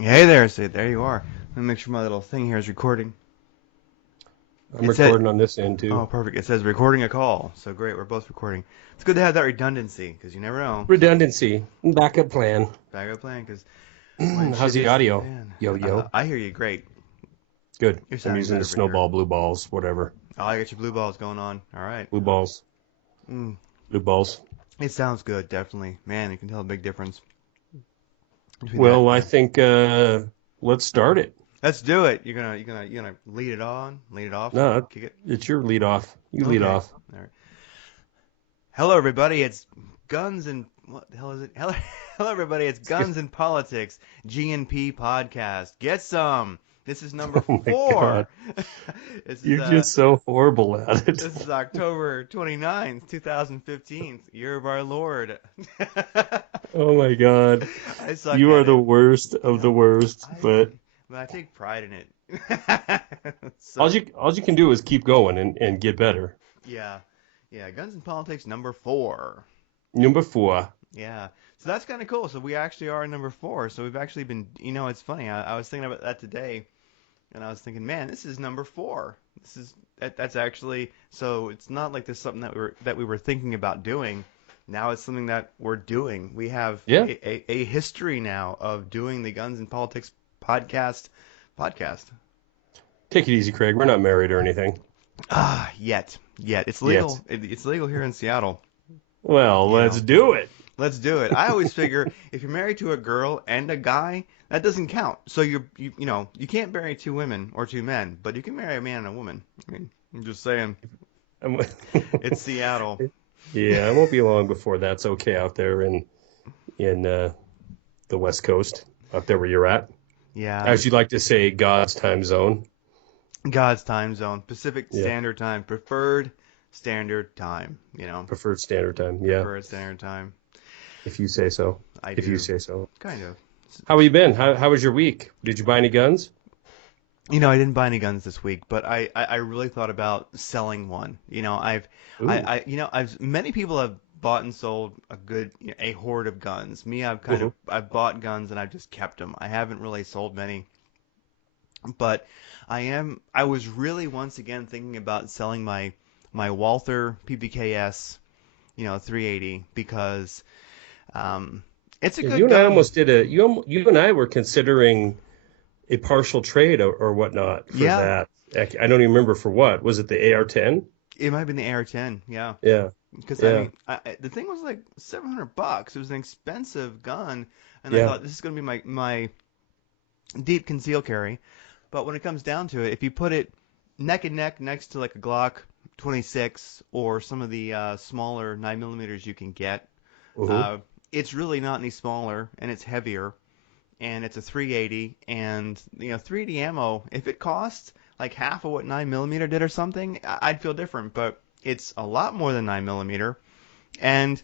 Hey there, say there you are. Let me make sure my little thing here is recording. I'm It said, recording on this end oh, too. perfect. It says recording a call. So great, we're both recording. It's good to have that redundancy because you never know. Something Redundancy. Backup plan. backup plan because when How's shit the hits the audio? fan, Yo, yo. I hear you great. Good. You're I'm sounding using the better for sure. snowball, blue balls, whatever. Oh, I got your blue balls going on. All right. Blue balls, Mm, blue balls. it sounds good, definitely. Man, you can tell a big difference between that. Well, I Yeah. think let's start it. Let's do it. You're gonna lead it on, lead it off, No, kick it. it's your lead off. You lead Okay. off. All right. Hello, everybody. It's Guns and what the hell is it? Hello, hello, everybody. It's Guns and Politics GnP podcast. Get some. This is number Oh my God. 4. this is You're uh just so horrible at it. this is October 29th, 2015, year of our Lord. Oh my God. I suck You are at the it. worst of the No, worst, I but but I take pride in it. all so you can do is keep going and get better. yeah, yeah. Guns and Politics number 4. Number 4. Yeah. So that's kind of cool. So we actually are number 4. So we've actually been, it's funny. I was thinking about that today, and I was thinking, man, this is number 4. That's actually, so it's not like this something that we were thinking about doing. Now it's something that we're doing. We have Yeah. a history now of doing the Guns and Politics podcast. Take it easy, Craig. We're not married or anything. Yet it's Yet. legal. It's legal here in Seattle. Well, You let's know. do it. Let's do it. I always figure if you're married to a girl and a guy, that doesn't count. So you can't marry two women or two men, but you can marry a man and a woman. I mean, I'm just saying, I'm- it's Seattle. yeah, I won't be long before that's okay out there in the West Coast, up there where you're at. Yeah, As you like to say, God's time zone. God's time zone, Pacific Yeah, Standard Time, preferred standard time. preferred standard time. Yeah, Preferred standard time. if you say so. I If you do, say so. kind of. How have you been? How was your week? Did you buy any guns? I didn't buy any guns this week, but I really thought about selling one. Ooh. Many people have bought and sold a horde of guns. Me, Mhm. I've bought guns and I've just kept them. I haven't really sold many, but I was really once again thinking about selling my Walther PPKS, 380 because um, it's a Yeah, good you and I gun. almost did you and I were considering a partial trade or whatnot for Yeah, that. I don't even remember for what. Was it the AR-10? it might have been the AR-10. Yeah. Yeah, Because I yeah, mean, the thing was like $700. It was an expensive gun, and I yeah. thought this is going to be my deep conceal carry. But when it comes down to it, if you put it neck and neck next to like a Glock 26 or some of the smaller 9 millimeters you can get, Hmm. uh, it's really not any smaller, and it's heavier, and it's a 380, and 380 ammo. If it costs like half of what 9 millimeter did or something, I'd feel different. But it's a lot more than 9 millimeter. And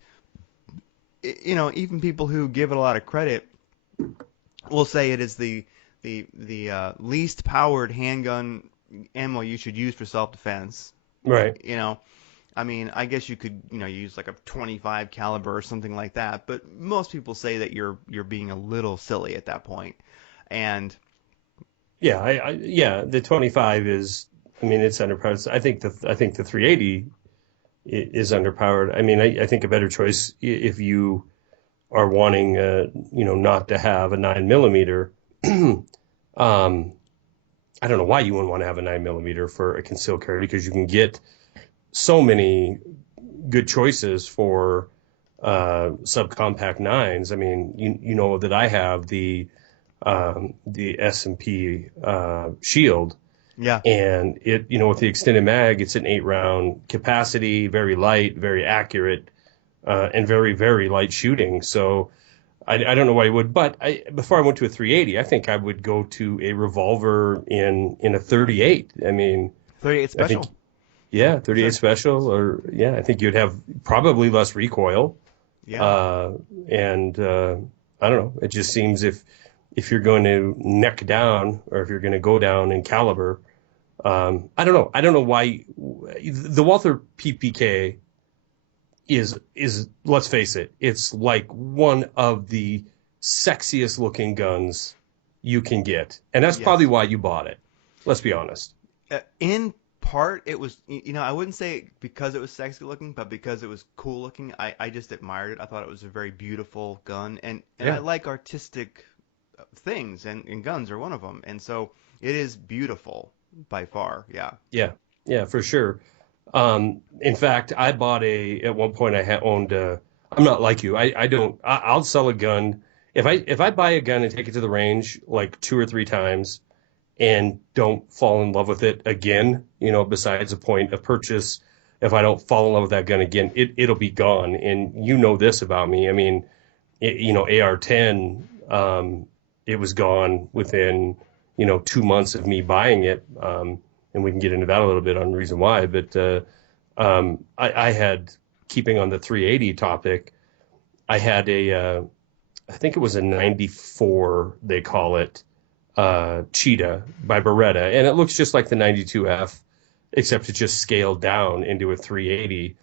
even people who give it a lot of credit will say it is the least powered handgun ammo you should use for self-defense. Right. You know, I mean, I guess you could use like a 25 caliber or something like that, but most people say that you're being a little silly at that point. And Yeah, yeah, the 25 is, I mean, it's underpowered. I think the 380 is underpowered. I mean, I think a better choice if you are wanting, not to have a 9 millimeter. um, I don't know why you wouldn't want to have a 9 millimeter for a concealed carry because you can get so many good choices for subcompact nines. I mean, you know that I have the S&P Shield, yeah, and it with the extended mag, it's an 8 round capacity, very light, very accurate, and very very light shooting. So I don't know why you would, but before I went to a 380, I think I would go to a revolver in a 38. I mean, 38 I think special yeah, for 38 sure. special, or yeah, I think you'd have probably less recoil. Yeah, Uh, and I don't know. It just seems if you're going to neck down or if you're going to go down in caliber, I don't know. I don't know why the Walther PPK is let's face it, it's like one of the sexiest looking guns you can get. And that's probably Yes. why you bought it. Let's be honest. In part, it was, I wouldn't say because it was sexy looking, but because it was cool looking. I just admired it. I thought it was a very beautiful gun, and I Yeah. like artistic things, and guns are one of them. And so it is beautiful by far. Yeah. Yeah. Yeah, for sure. In fact, I bought at one point I had owned I'm not like you. I don't I'll sell a gun. If I buy a gun and take it to the range like 2 or 3 times and don't fall in love with it again, besides the point of purchase, if I don't fall in love with that gun again, it'll be gone. And you know this about me. I mean, AR-10, it was gone within, 2 months of me buying it. And we can get into that a little bit on the reason why. But I had, keeping on the 380 topic, I had I think it was a 94, they call it, Cheetah by Beretta. And it looks just like the 92F, except it's just scaled down into a 380.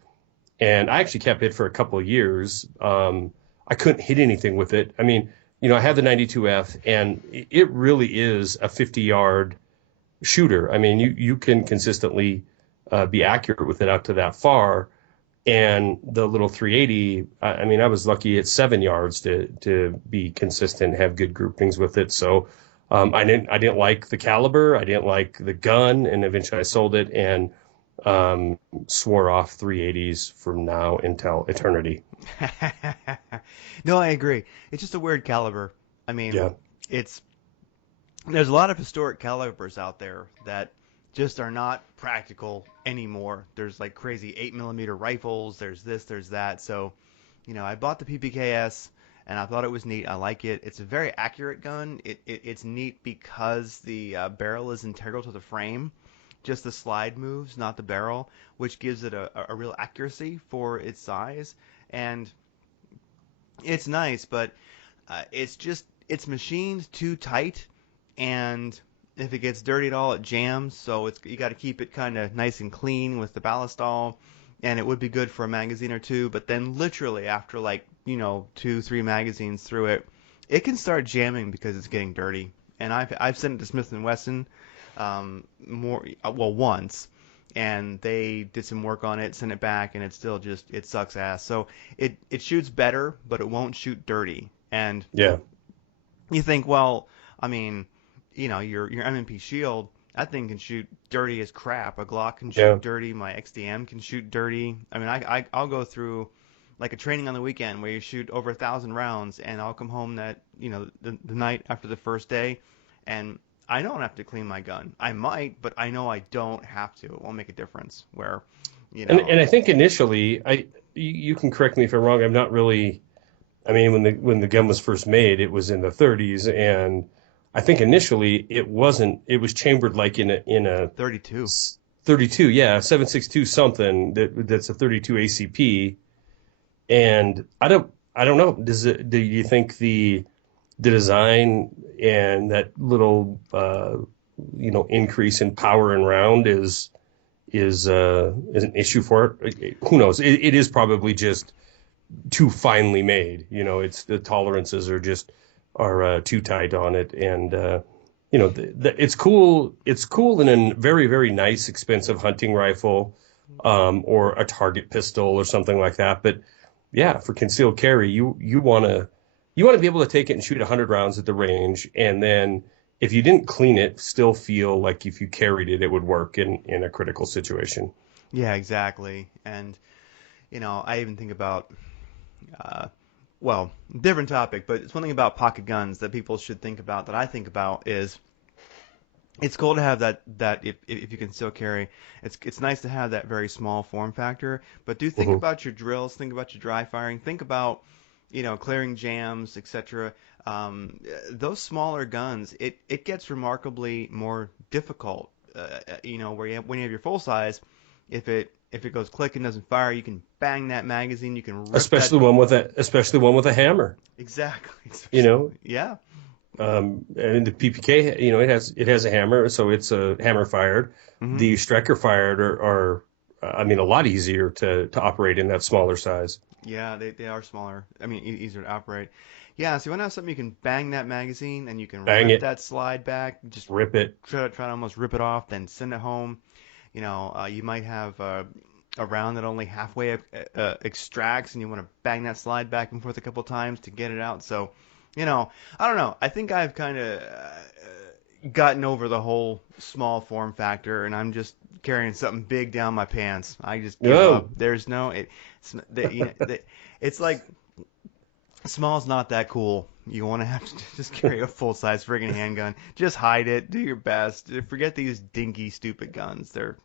And I actually kept it for a couple of years. I couldn't hit anything with it. I mean, I had the 92F, and it really is a 50-yard shooter. I mean, you can consistently be accurate with it out to that far. And the little 380, I mean, I was lucky at 7 yards to be consistent, have good groupings with it. So I didn't like the caliber, I didn't like the gun, and eventually I sold it and swore off 380s from now until eternity. No, I agree. It's just a weird caliber. I mean, Yeah, it's there's a lot of historic calibers out there that just are not practical anymore. There's like crazy 8 millimeter rifles. There's this, there's that. So, I bought the PPKS and I thought it was neat. I like it. It's a very accurate gun. It's neat because the barrel is integral to the frame. Just the slide moves, not the barrel, which gives it a real accuracy for its size. And it's nice, but it's machined too tight, and if it gets dirty at all, it jams. So you got to keep it kind of nice and clean with the ballistol, and it would be good for a magazine or two. But then, literally after like 2, 3 magazines through it, it can start jamming because it's getting dirty. And I've sent it to Smith and Wesson, once, and they did some work on it, sent it back, and it sucks ass. So it shoots better, but it won't shoot dirty. And yeah, you think, well, I mean, your M&P Shield, that thing can shoot dirty as crap. A Glock can yeah. shoot dirty. My XDM can shoot dirty. I mean, I'll go through like a training on the weekend where you shoot over 1,000 rounds, and I'll come home the night after the first day, and I don't have to clean my gun. I might, but I know I don't have to. It won't make a difference. Where, And I think initially, you can correct me if I'm wrong. I'm not really. I mean, when the gun was first made, it was in the 30s, and I think initially it wasn't. It was chambered like in a 32. 32, yeah, 7.62 something that's a 32 ACP, and I don't know. Do you think the design and that little increase in power and round is an issue for it? Who knows? It is probably just too finely made. It's the tolerances are too tight on it, and it's cool. It's cool in a very, very nice, expensive hunting rifle, or a target pistol or something like that. But yeah, for concealed carry, you want to be able to take it and shoot 100 rounds at the range, and then if you didn't clean it, still feel like if you carried it, it would work in a critical situation. Yeah, exactly. And I even think about, well, different topic, but it's one thing about pocket guns that people should think about, that I think about, is it's cool to have that if you can still carry. It's nice to have that very small form factor, but do think Hmm. about your drills, think about your dry firing, think about clearing jams, etc. Those smaller guns, it gets remarkably more difficult. When you have your full size, if it goes click and doesn't fire, you can bang that magazine, you can rip that. Especially one with a hammer. Exactly. You know, Yeah. and the PPK, it has a hammer, so it's a hammer fired. Hmm. The Spreaker fired are I mean, a lot easier to operate in that smaller size. Yeah, they are smaller. I mean, easier to operate. Yeah, so you want to have something you can bang that magazine and you can Bang rip it, that slide back, just rip it. try to almost rip it off, then send it home. You might have a round that only halfway extracts, and you want to bang that slide back and forth a couple times to get it out. So, I don't know. I think I've kind of gotten over the whole small form factor, and I'm just carrying something big down my pants. I just give up. No, There's no it's like small's not that cool. You want to have to just carry a full size friggin' handgun. Just hide it. Do your best. Forget these dinky, stupid guns. They're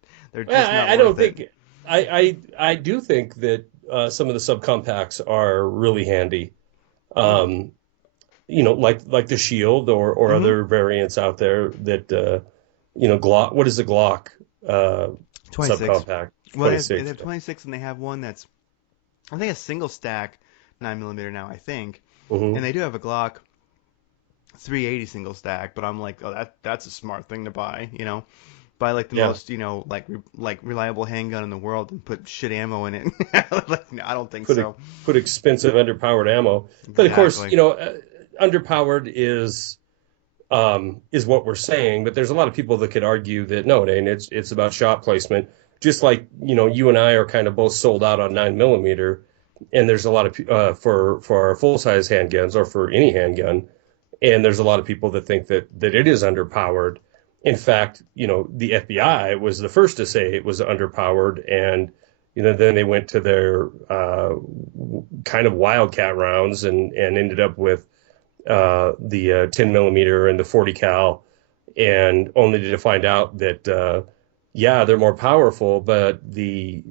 just well, not I don't worth it. think I do think that some of the subcompacts are really handy. Mm. Um, like the Shield or Mm-hmm. other variants out there that Glock. What is the Glock 26. subcompact? Well, they 26. have 26, and they have one that's I think a single stack 9 millimeter now. I think, Hmm. and they do have a Glock 380 single stack. But I'm like, oh, that's a smart thing to buy. Buy like the Yeah, most, like reliable handgun in the world and put shit ammo in it. Like, no, I don't think put a, so. put expensive underpowered ammo, but of course, Exactly. underpowered is what we're saying. But there's a lot of people that could argue that no, it ain't. It's about shot placement. Just like you and I are kind of both sold out on 9 millimeter, and there's a lot of for our full size handguns or for any handgun, and there's a lot of people that think that it is underpowered. In fact, the FBI was the first to say it was underpowered, and then they went to their kind of wildcat rounds and ended up with the 10 millimeter and the 40 cal, and only to find out that yeah, they're more powerful, but the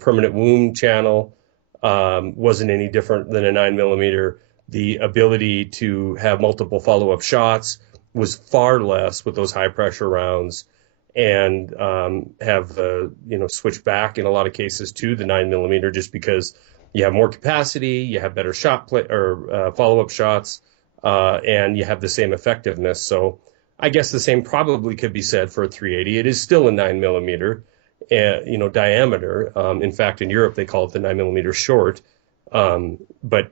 permanent wound channel wasn't any different than a 9 millimeter. The ability to have multiple follow-up shots was far less with those high pressure rounds, and have switched back in a lot of cases to the 9 millimeter just because you have more capacity, you have better shot play or follow-up shots, and you have the same effectiveness. So I guess the same probably could be said for a 380. It is still a 9 millimeter, diameter. In fact, in Europe they call it the 9 millimeter short. But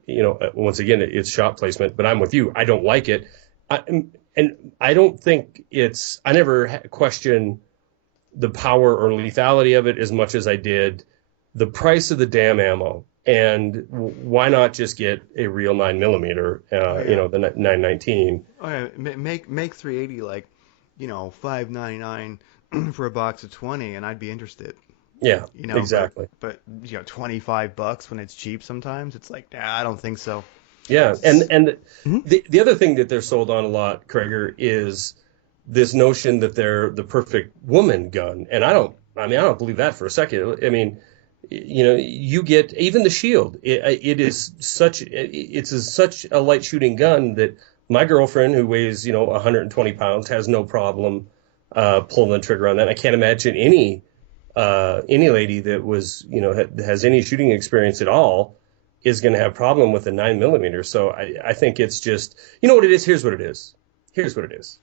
once again, it's shot placement. But I'm with you. I don't like it, and I don't think it's. I never question the power or lethality of it as much as I did the price of the damn ammo. And why not just get a real 9 millimeter? Oh yeah. The 919. Oh yeah. Make 380 like, 5.99 for a box of 20, and I'd be interested. Yeah, But exactly. but $25 when it's cheap sometimes, it's like, nah, I don't think so. Yeah, and Mhm. the other thing that they're sold on a lot, Krager, is this notion that they're the perfect woman gun, and I don't believe that for a second. I mean, you get even the Shield. It is such a light shooting gun that my girlfriend, who weighs 120 pounds, has no problem pulling the trigger on that. I can't imagine any lady that was has any shooting experience at all is going to have a problem with a 9 millimeter. So I think it's just, what it is. Here's what it is. Here's what it is.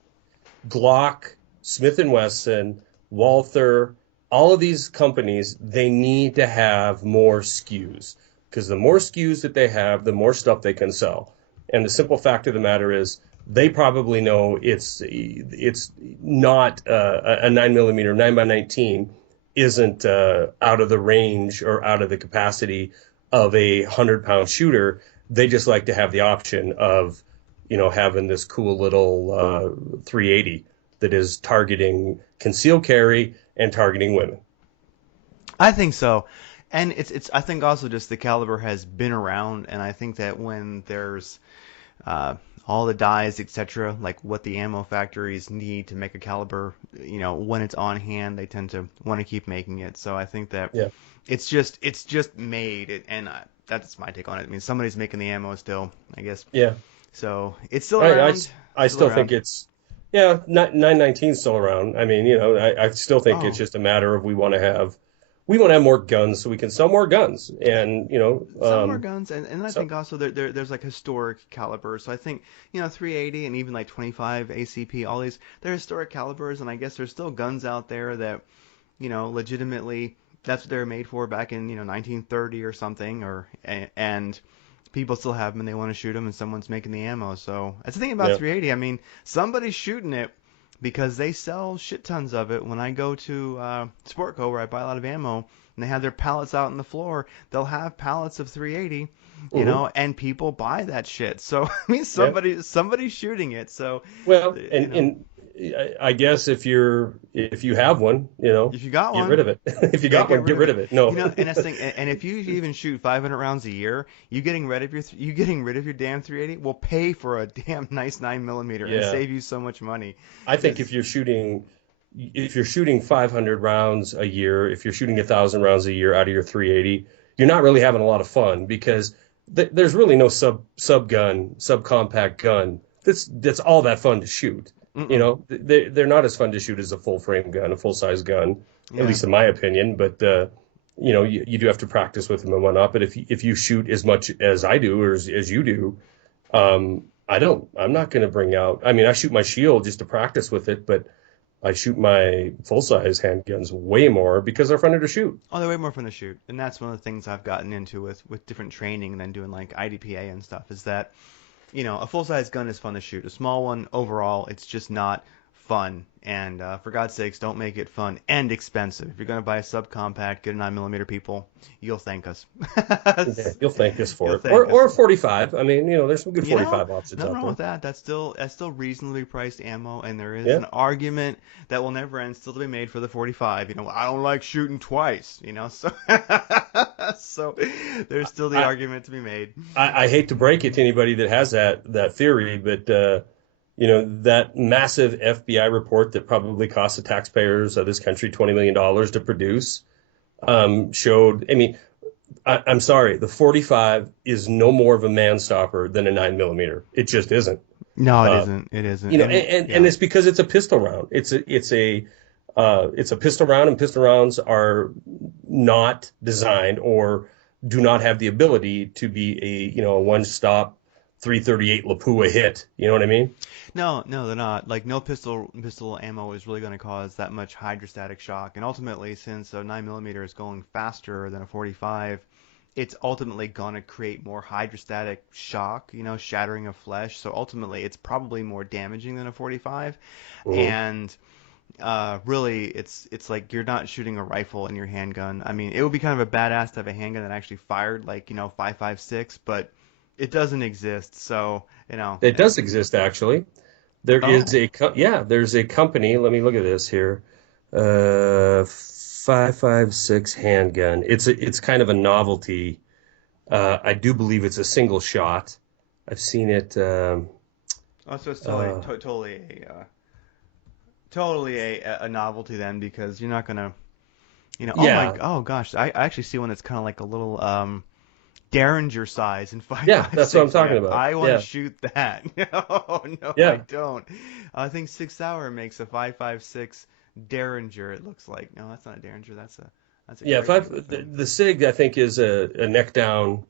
Glock, Smith and Wesson, Walther, all of these companies, they need to have more SKUs, because the more SKUs that they have, the more stuff they can sell. And the simple fact of the matter is, they probably know it's not a 9 millimeter 9x19 isn't out of the range or out of the capacity of a 100-pound shooter. They just like to have the option of having this cool little 380 that is targeting concealed carry and targeting women. I think so. And it's I think also just the caliber has been around, and I think that when there's uh, all the dies, etc., like what the ammo factories need to make a caliber, when it's on hand, they tend to want to keep making it. So I think that Yeah, it's just made it, and that's my take on it. I mean, somebody's making the ammo still, I guess. yeah. So it's still I, I, around, I still still think around. it's, yeah, 919 is still around. I mean, I still think it's Oh, just a matter of we want to have more guns so we can sell more guns. And, some more guns, and I so think also there's like historic calibers. So I think 380 and even like 25 ACP, all these they're historic calibers, and I guess there's still guns out there that legitimately that's what they were made for back in 1930 or something, and people still have them and they want to shoot them, and someone's making the ammo. So that's the thing about Yeah. 380. I mean, somebody's shooting it because they sell shit tons of it. When I go to Sportco, where I buy a lot of ammo, and they have their pallets out on the floor, they'll have pallets of 380, Hmm. and people buy that shit. So I mean, Yeah. somebody's shooting it. So Well, you know, and I guess if you have one, if you got get rid one, of it. If you yeah, got get one, rid get of rid it. of it. No. And that's the thing. And if you even shoot 500 rounds a year, you getting rid of your damn 380 will pay for a damn nice 9 millimeter and Yeah. save you so much money. I think Because if you're shooting 500 rounds a year, if you're shooting 1,000 rounds a year out of your 380, you're not really having a lot of fun because there's really no subcompact gun that's all that fun to shoot. mm-mm, They're not as fun to shoot as a full frame gun, a full size gun, at yeah. least in my opinion. But you do have to practice with them and whatnot. But if you shoot as much as I do or as you do, I don't. I'm not going to bring out. I mean, I shoot my shield just to practice with it, but I shoot my full size handguns way more because they're funner to shoot. Oh, they're way more fun to shoot, and that's one of the things I've gotten into with different training than doing like IDPA and stuff. Is that a full size gun is fun to shoot. A small one overall, it's just not fun. And for God's sakes, don't make it fun and expensive. If you're gonna buy a subcompact, get a 9 millimeter, people. You'll thank us. Yeah, you'll thank us for You'll it, or thank us. a 45. I mean, there's some good You know, 45 options nothing out wrong there. with that. That's still reasonably priced ammo, and there is Yeah, an argument that will never end still to be made for the 45. I don't like shooting twice. So so there's still the I, argument to be made. I hate to break it to anybody that has that theory, but that massive FBI report that probably cost the taxpayers of this country $20 million to produce showed. I mean, I'm sorry, the 45 is no more of a man stopper than a 9 millimeter. It just isn't. No, it Uh, isn't. It isn't. you know, And and yeah. it's because it's a pistol round. It's a pistol round, and pistol rounds are not designed or do not have the ability to be a one stop 338 Lapua hit. You know what I mean? No, no, they're not. Like no pistol ammo is really going to cause that much hydrostatic shock. And ultimately, since a 9 millimeter is going faster than a 45, it's ultimately going to create more hydrostatic shock, shattering of flesh. So ultimately, it's probably more damaging than a 45. Mhm. And really, it's like you're not shooting a rifle in your handgun. I mean, it would be kind of a badass to have a handgun that actually fired like 5.56, but it doesn't exist. So It does exist actually. There is oh. there's a company. Let me look at this here. 5.56 handgun. It's kind of a novelty. I do believe it's a single shot. I've seen it. Oh, so it's Uh, totally a novelty then because you're not gonna, yeah, oh gosh, I actually see one that's kind of like a little Derringer size in five yeah, five that's what I'm six. talking Yeah, about. I want to Yeah, shoot that. No, no, I yeah, don't. I think 6 Hour makes a 5.56 Derringer. It looks like no, that's not a Derringer. That's a yeah. great Five. big weapon. The Sig I think is a neck down,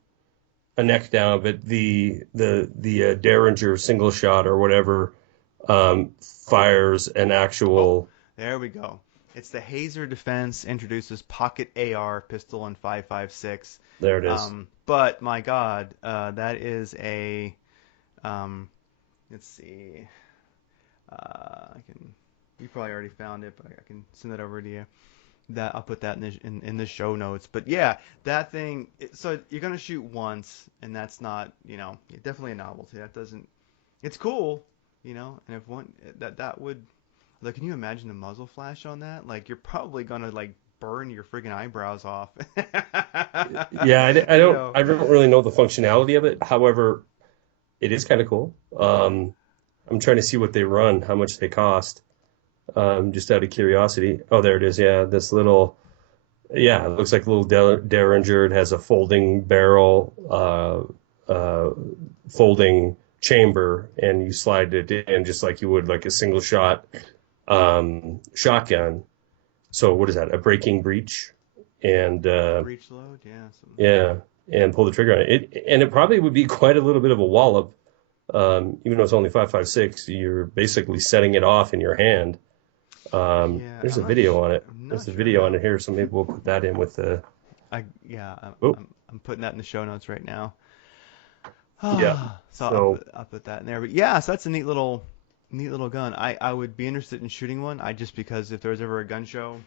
but the Derringer single shot or whatever fires an Oh, actual. there we go. It's the Hazer Defense introduces pocket AR pistol in 5.56. There it is. But my God, that is um, let's see. I can. You probably already found it, but I can send that over to you. That I'll put that in the show notes. But yeah, that thing. So you're gonna shoot once, and that's not definitely a novelty. That doesn't. It's cool, And if one that would like, can you imagine the muzzle flash on that? Like you're probably gonna like burn your friggin' eyebrows off. Yeah, you know. I don't really know the functionality of it. However, it is kind of cool. I'm trying to see what they run, how much they cost, just out of curiosity. Oh, there it is. Yeah, this little, yeah, it looks like a little Derringer. It has a folding barrel, folding chamber, and you slide it in just like you would like a single shot shotgun. So what is that? A breaking breech, and Breech load, yeah. yeah, and pull the trigger on it. And it probably would be quite a little bit of a wallop. Even though it's only 5.56, you're basically setting it off in your hand. Yeah, There's a video on it. I'm not There's a sure video on how. it here, so maybe we'll put that in with the. I yeah, Oh, I'm putting that in the show notes right now. Yeah. So So I'll put that in there. But yeah, so that's a neat little gun. I would be interested in shooting one. I just because if there's ever a gun show,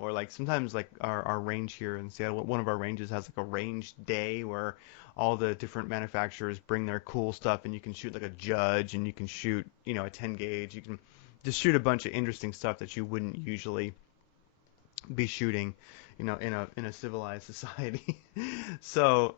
or like sometimes like our range here in Seattle, one of our ranges has like a range day where all the different manufacturers bring their cool stuff and you can shoot like a judge and you can shoot, a 10 gauge. You can just shoot a bunch of interesting stuff that you wouldn't usually be shooting, in a civilized society. So,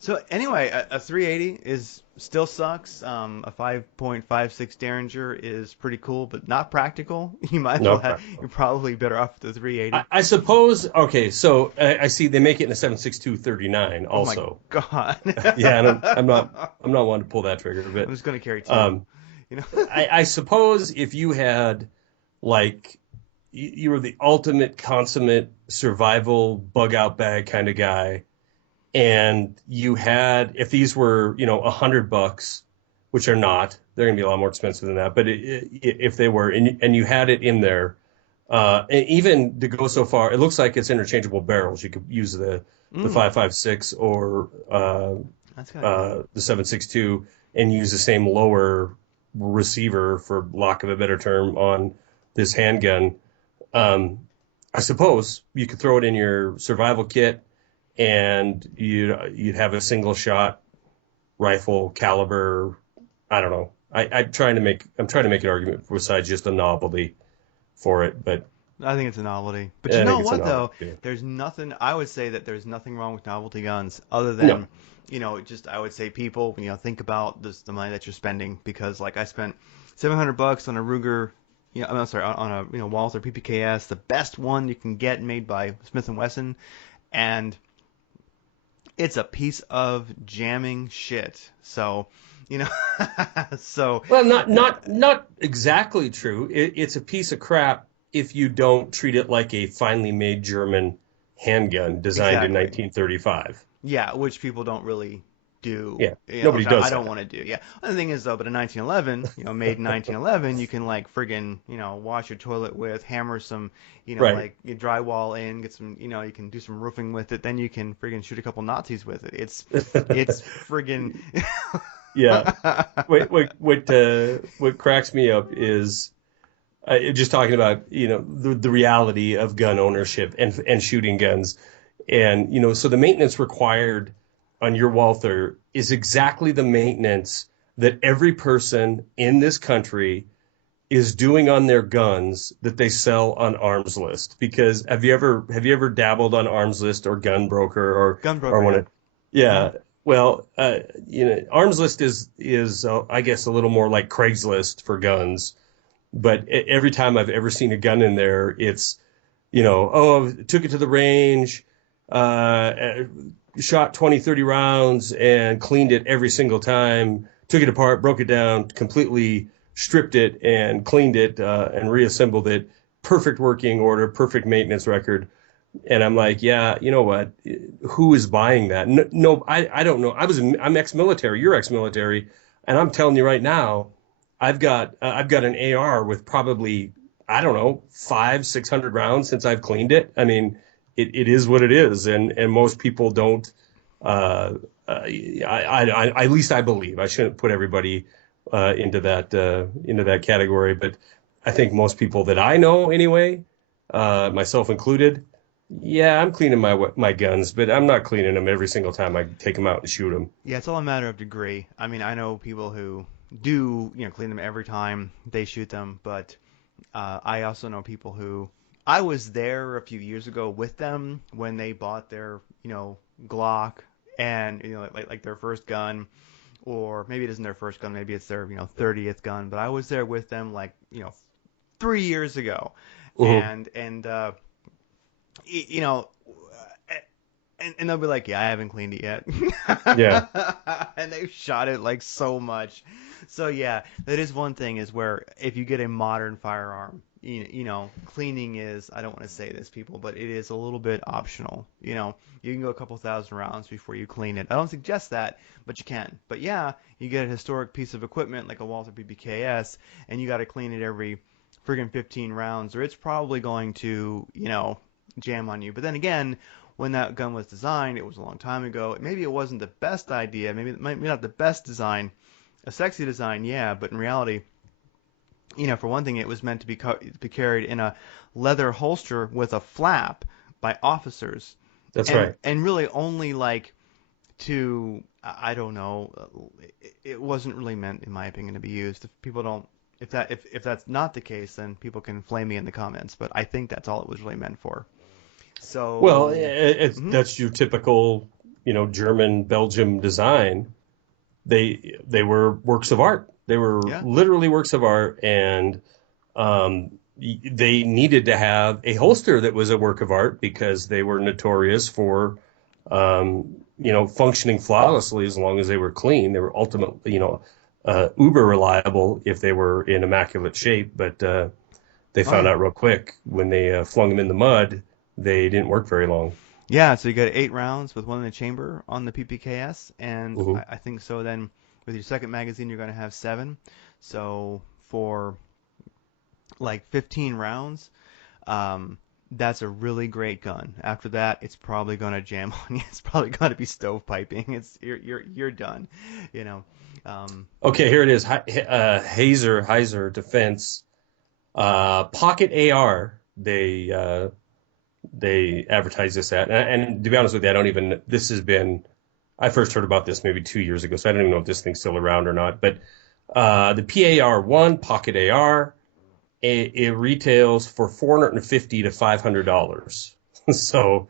so anyway, a 380 is still sucks. A 5.56 Derringer is pretty cool, but not practical. You might as no well have, problem. you're probably better off with the 380. I suppose. Okay, so I see they make it in a 7.62 39 Oh my also. God. Yeah, and I'm not one to pull that trigger, I'm but just gonna carry two. um, You know? I suppose if you had like you were the ultimate consummate survival bug out bag kind of guy, and you had if these were $100, which are not, they're going to be a lot more expensive than that. But if they were, and you had it in there, and even to go so far, it looks like it's interchangeable barrels. You could use the Mm, 5.56 or that's kind of neat. the 7.62 and use the same lower receiver, for lack of a better term, on this handgun. Um, I suppose you could throw it in your survival kit, and you'd have a single shot rifle caliber. I don't know. I'm trying to make an argument besides just a novelty for it, but I think it's a novelty. But you I know think it's a what novelty though? too. There's nothing. I would say that there's nothing wrong with novelty guns, other No. than, just I would say people, think about the money that you're spending because like I spent $700 on a Ruger, I'm sorry, on a Walther PPKS, the best one you can get made by Smith and Wesson, and it's a piece of jamming shit. So, you know, so Well, not exactly true. It's a piece of crap if you don't treat it like a finely made German handgun designed in exactly. 1935. Yeah, which people don't really do, Yeah, nobody which I does don't that. want to do. Yeah. And the thing is though, but in 1911, made in 1911, you can like friggin', wash your toilet with, hammer some, Right. like you drywall in, get some, you can do some roofing with it, then you can friggin' shoot a couple Nazis with it. It's friggin' Yeah. What cracks me up is just talking about the reality of gun ownership and shooting guns, and so the maintenance required on your Walther is exactly the maintenance that every person in this country is doing on their guns that they sell on Arms List. Because have you ever dabbled on Arms List or Gun Broker or gunbroker, one yeah. of Hmm. yeah. Well, Arms List is I guess a little more like Craigslist for guns. But every time I've ever seen a gun in there, it's oh, took it to the range, uh, shot 20, 30 rounds and cleaned it every single time, took it apart, broke it down, completely stripped it and cleaned it, and reassembled it. Perfect working order, perfect maintenance record. And I'm like, yeah, you know what? Who is buying that? No, no, I don't know. I'm ex-military. You're ex-military, and I'm telling you right now, I've got an AR with probably, I don't know, 500, 600 rounds since I've cleaned it. I mean, it is what it is, and most people don't. At least I believe I shouldn't put everybody into that category, but I think most people that I know anyway, myself included, yeah, I'm cleaning my guns, but I'm not cleaning them every single time I take them out and shoot them. Yeah, it's all a matter of degree. I mean, I know people who do, clean them every time they shoot them, but I also know people who I was there a few years ago with them when they bought their, Glock and like their first gun, or maybe it isn't their first gun, maybe it's their 30th gun, but I was there with them like 3 years ago, Hmm. and you know, and they'll be like, yeah, I haven't cleaned it yet. Yeah. And they've shot it like so much. So yeah, that is one thing is where if you get a modern firearm, cleaning is, I don't want to say this, people, but it is a little bit optional. You can go a couple thousand rounds before you clean it. I don't suggest that, but you can. But yeah, you get a historic piece of equipment like a Walther PPKS, and you got to clean it every friggin' 15 rounds, or it's probably going to, jam on you. But then again, when that gun was designed, it was a long time ago. Maybe it wasn't the best idea. Maybe it might be not the best design. A sexy design, yeah, but in reality, for one thing, it was meant to be carried in a leather holster with a flap by officers, That's and right. really only like to I don't know, it wasn't really meant, in my opinion, to be used. If people don't, if that's not the case, then people can flame me in the comments. But I think that's all it was really meant for. Well, So, that's your typical, German Belgium design. They were works of art. They were yeah, literally works of art, and they needed to have a holster that was a work of art because they were notorious for, functioning flawlessly as long as they were clean. They were ultimately, uber reliable if they were in immaculate shape, but they oh found yeah, out real quick when they flung them in the mud, they didn't work very long. yeah. So you got 8 rounds with one in the chamber on the PPKS, and Hmm. I think so. Then with your second magazine, you're going to have 7. So for like 15 rounds, um, that's a really great gun. After that, it's probably gonna jam on you. It's probably gonna be stovepiping. You're done, you know. Um, Okay, here it is. Heiser Defense Pocket AR. They advertise this at, and to be honest with you, I don't even. This has been. I first heard about this maybe 2 years ago, so I don't even know if this thing's still around or not. But the PAR1 Pocket AR, it retails for $450 to $500. So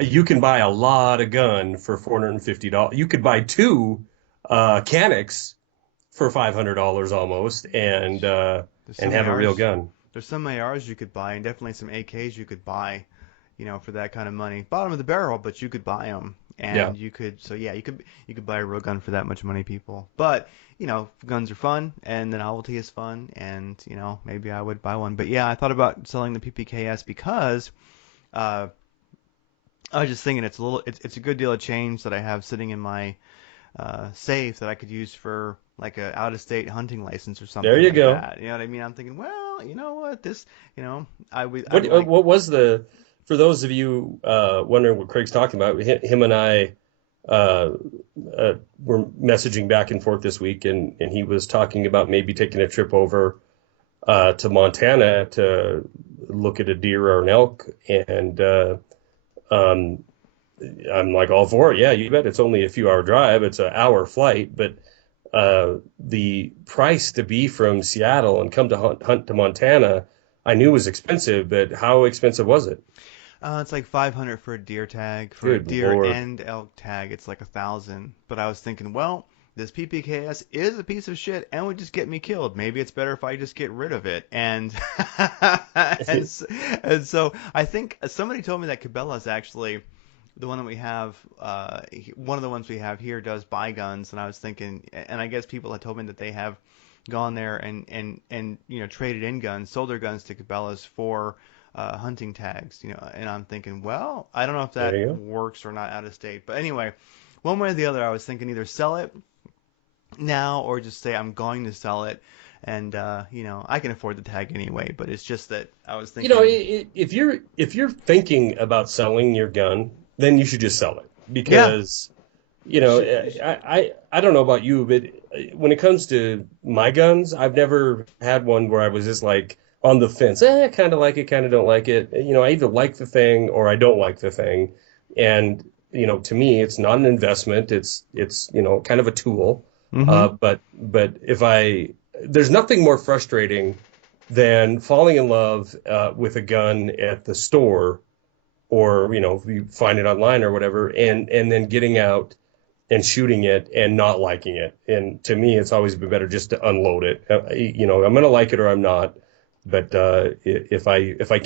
you can buy a lot of gun for $450. You could buy two Canics for $500 almost, there's and some have a real ARs. gun. There's some ARs you could buy, and definitely some AKs you could buy, for that kind of money. Bottom of the barrel, but you could buy them, Yeah. and you could. So yeah, you could buy a real gun for that much money, people. But guns are fun, and the novelty is fun, and maybe I would buy one. But yeah, I thought about selling the PPKS because. Uh, I was just thinking it's a good deal of change that I have sitting in my safe that I could use for like a out of state hunting license or There something you like go. that. You know what I mean? I'm thinking, well, you know what, I'd What like. what was the for those of you wondering what Craig's talking about? Him and I uh, were messaging back and forth this week, and he was talking about maybe taking a trip over to Montana to look at a deer or an elk, and um, I'm like all for it. Yeah, you bet. It's only a few hour drive. It's an hour flight, but the price to be from Seattle and come to hunt to Montana, I knew was expensive, but how expensive was it? It's like 500 for a deer tag. For a Good deer Lord. and elk tag, it's like 1,000. But I was thinking, well, this PPKS is a piece of shit and would just get me killed. Maybe it's better if I just get rid of it. And and s- and so I think somebody told me that Cabela's actually the one that we have. One of the ones we have here does buy guns, and I was thinking, and I guess people had told me that they have gone there and traded in guns, sold their guns to Cabela's for hunting tags, and I'm thinking, well, I don't know if There that you go. works or not out of state, but anyway, one way or the other, I was thinking either sell it now or just say I'm going to sell it, and I can afford the tag anyway, but it's just that I was thinking, If you're thinking about selling your gun, then you should just sell it yeah, because you should, I don't know about you, but when it comes to my guns, I've never had one where I was just like on the fence. I kind of like it, kind of don't like it. I either like the thing or I don't like the thing. And to me, it's not an investment. It's kind of a tool. mm-hmm. But if there's nothing more frustrating than falling in love with a gun at the store or if you find it online or whatever, and then getting out and shooting it and not liking it. And to me, it's always been better just to unload it. I'm going to like it or I'm not. But if I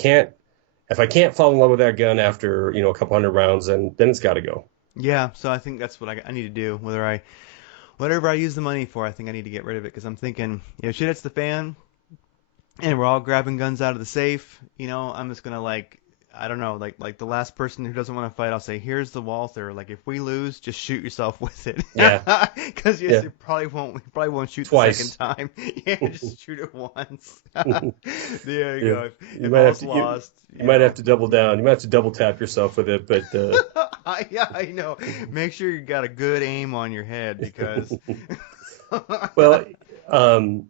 can't fall in love with that gun after a couple hundred rounds, then it's got to go. Yeah, so I think that's what I need to do. Whatever I use the money for, I think I need to get rid of it because I'm thinking, shit hits the fan, and we're all grabbing guns out of the safe. I'm just gonna like, I don't know, like the last person who doesn't want to fight, I'll say, here's the Walther. Like if we lose, just shoot yourself with it, Yeah, because you yeah, probably won't shoot the second twice. time. Yeah, just shoot it once. There you Yeah, go. you If might have all's to lost, you might have to double down. You might have to double tap yourself with it, but Yeah, I know. Make sure you got a good aim on your head because. well, um,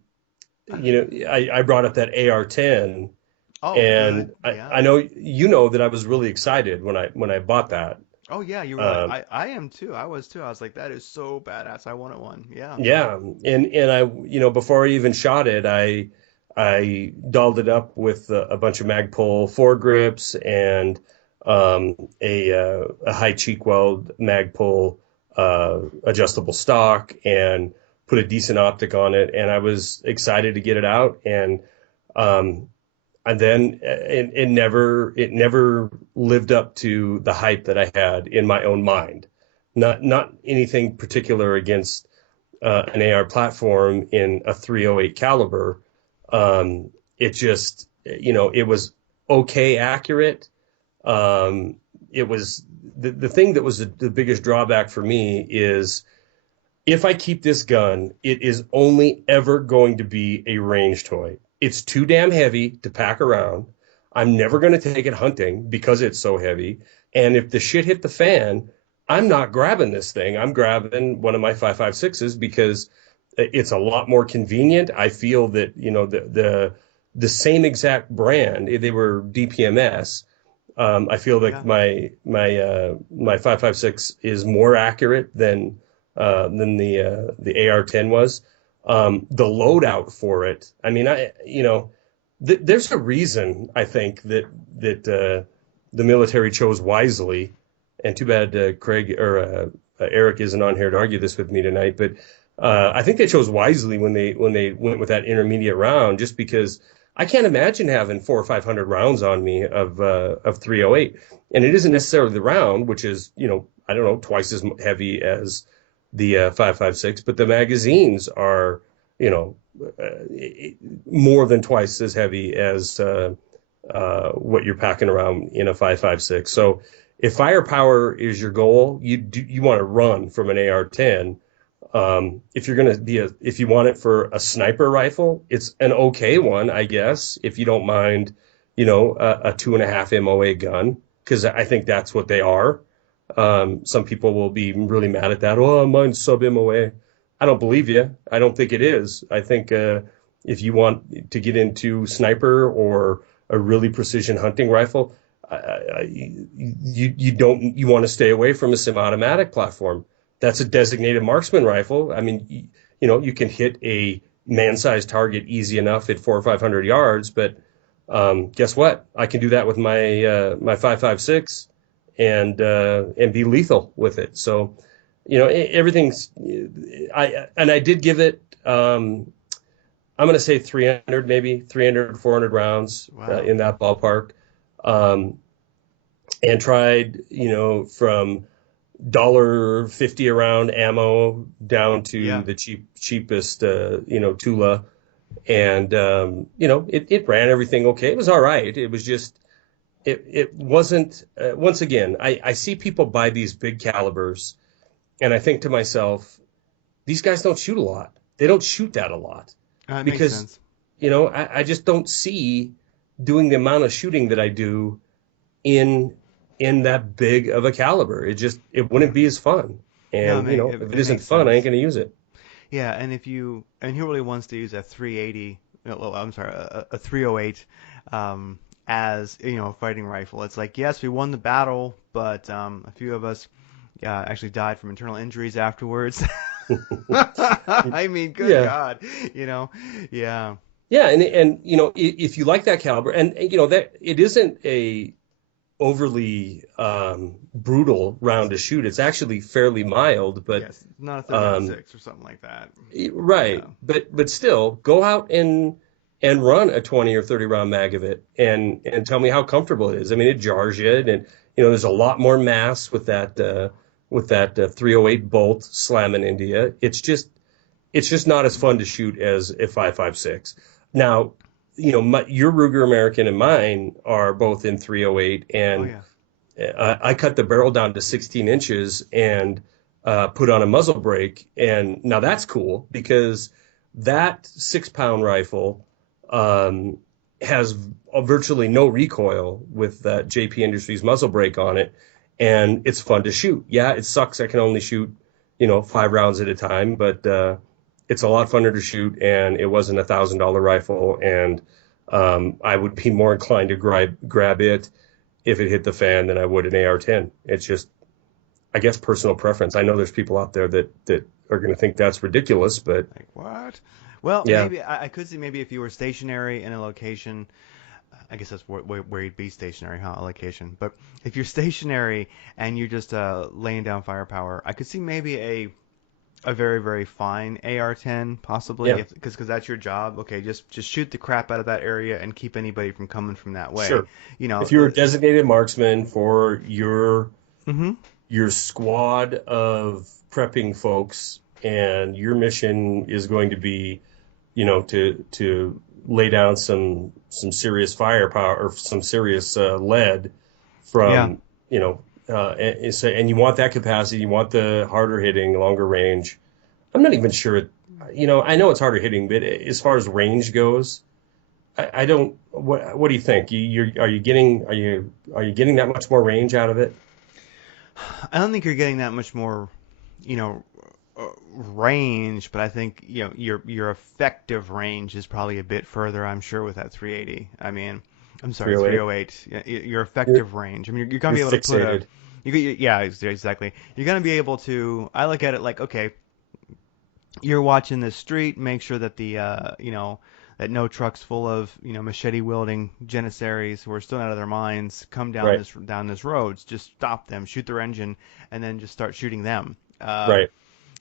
I brought up that AR-10, Oh, good. and Yeah. I know you know that I was really excited when I bought that. Oh yeah, you were like, Um, I am too. I was too. I was like, that is so badass. I wanted one. Yeah. yeah, and I before I even shot it, I dolled it up with a bunch of Magpul foregrips and a high cheek weld Magpul adjustable stock and put a decent optic on it, and I was excited to get it out, um, and then it never lived up to the hype that I had in my own mind. Not anything particular against an AR platform in a 308 caliber. It just, it was okay accurate. It was the thing that was the biggest drawback for me is if I keep this gun, it is only ever going to be a range toy. It's too damn heavy to pack around. I'm never going to take it hunting because it's so heavy. And if the shit hit the fan, I'm not grabbing this thing. I'm grabbing one of my 5.56s because it's a lot more convenient. I feel that, the same exact brand, they were DPMS. I feel like Yeah. my 5.56 is more accurate than the AR-10 was. The loadout for it, I mean, there's a reason I think that the military chose wisely, and too bad Craig or Eric isn't on here to argue this with me tonight, but I think they chose wisely when they went with that intermediate round, just because I can't imagine having 400 or 500 rounds on me of 308, and it isn't necessarily the round, which is I don't know, twice as heavy as the 5.56, but the magazines are you know more than twice as heavy as what you're packing around in a 5.56. So if firepower is your goal, you want to run from an AR-10. If you're gonna if you want it for a sniper rifle, it's an okay one, I guess, if you don't mind, a 2.5 MOA gun, because I think that's what they are. Some people will be really mad at that. Oh, mine's sub MOA. I don't believe you. I don't think it is. I think if you want to get into sniper or a really precision hunting rifle, you want to stay away from a semi-automatic platform. That's a designated marksman rifle. I mean, you can hit a man-sized target easy enough at 400 or 500 yards, but guess what? I can do that with my 5.56 and be lethal with it. So, everything's. I did give it. I'm going to say 300, maybe 300, 400 rounds Wow. in that ballpark, and tried, from $1.50 around ammo down to Yeah. the cheapest, Tula, and it ran everything okay. It was all right. It was just it wasn't. Once again, I see people buy these big calibers, and I think to myself, these guys don't shoot a lot. They don't shoot that a lot It makes because sense. I just don't see doing the amount of shooting that I do in that big of a caliber. It wouldn't be as fun. No, And if it it isn't makes fun, I ain't sense. going to use it. Yeah, and he really wants to use a 380. No, well, I'm sorry, a 308, as a fighting rifle. It's like, yes, we won the battle, but a few of us actually died from internal injuries afterwards. I mean, good Yeah. God, yeah, Yeah, and if you like that caliber, and that it isn't a overly brutal round to shoot. It's actually fairly mild, but yes, not a um, 30-06 or something like that. right. Yeah, But still, go out and run a 20 or 30 round mag of it, and tell me how comfortable it is. I mean, it jars you, and there's a lot more mass with that 308 bolt slamming into you. It's just not as fun to shoot as a 5.56. Now, your Ruger American and mine are both in 308, Oh and yeah. I cut the barrel down to 16 inches and put on a muzzle brake. And now that's cool because that 6 pound rifle um, has virtually no recoil with that JP Industries muzzle brake on it. And it's fun to shoot. Yeah, it sucks. I can only shoot, 5 rounds at a time, but it's a lot funner to shoot. And it wasn't $1,000 rifle. And I would be more inclined to grab it if it hit the fan than I would an AR-10. It's just, I guess, personal preference. I know there's people out there that are going to think that's ridiculous, but Like what? Well, yeah, maybe I could see maybe if you were stationary in a location. I guess that's where you'd be stationary, huh? A location. But if you're stationary and you're just laying down firepower, I could see maybe a very very fine AR-10 possibly, yeah, if because that's your job. Okay, just shoot the crap out of that area and keep anybody from coming from that way. sure. You know. If you're a designated marksman for Mm-hmm. your squad of prepping folks, and your mission is going to be, to lay down some serious firepower or some serious lead Yeah. from, and you want that capacity, you want the harder hitting, longer range. I'm not even sure. I know it's harder hitting, but as far as range goes, I don't. What do you think? Are you getting that much more range out of it? I don't think you're getting that much more, you know, range, but I think your effective range is probably a bit further. I'm sure with that 380. I mean, I'm sorry, 308. 308. Your You're effective range. I mean, you're gonna you're be able to put a. fixated. Yeah, exactly. You're gonna be able to. I look at it like, okay, you're watching the street. Make sure that that no trucks full of machete wielding janissaries who are still out of their minds come Right. down this road. Just stop them, shoot their engine, and then just start shooting them. Right.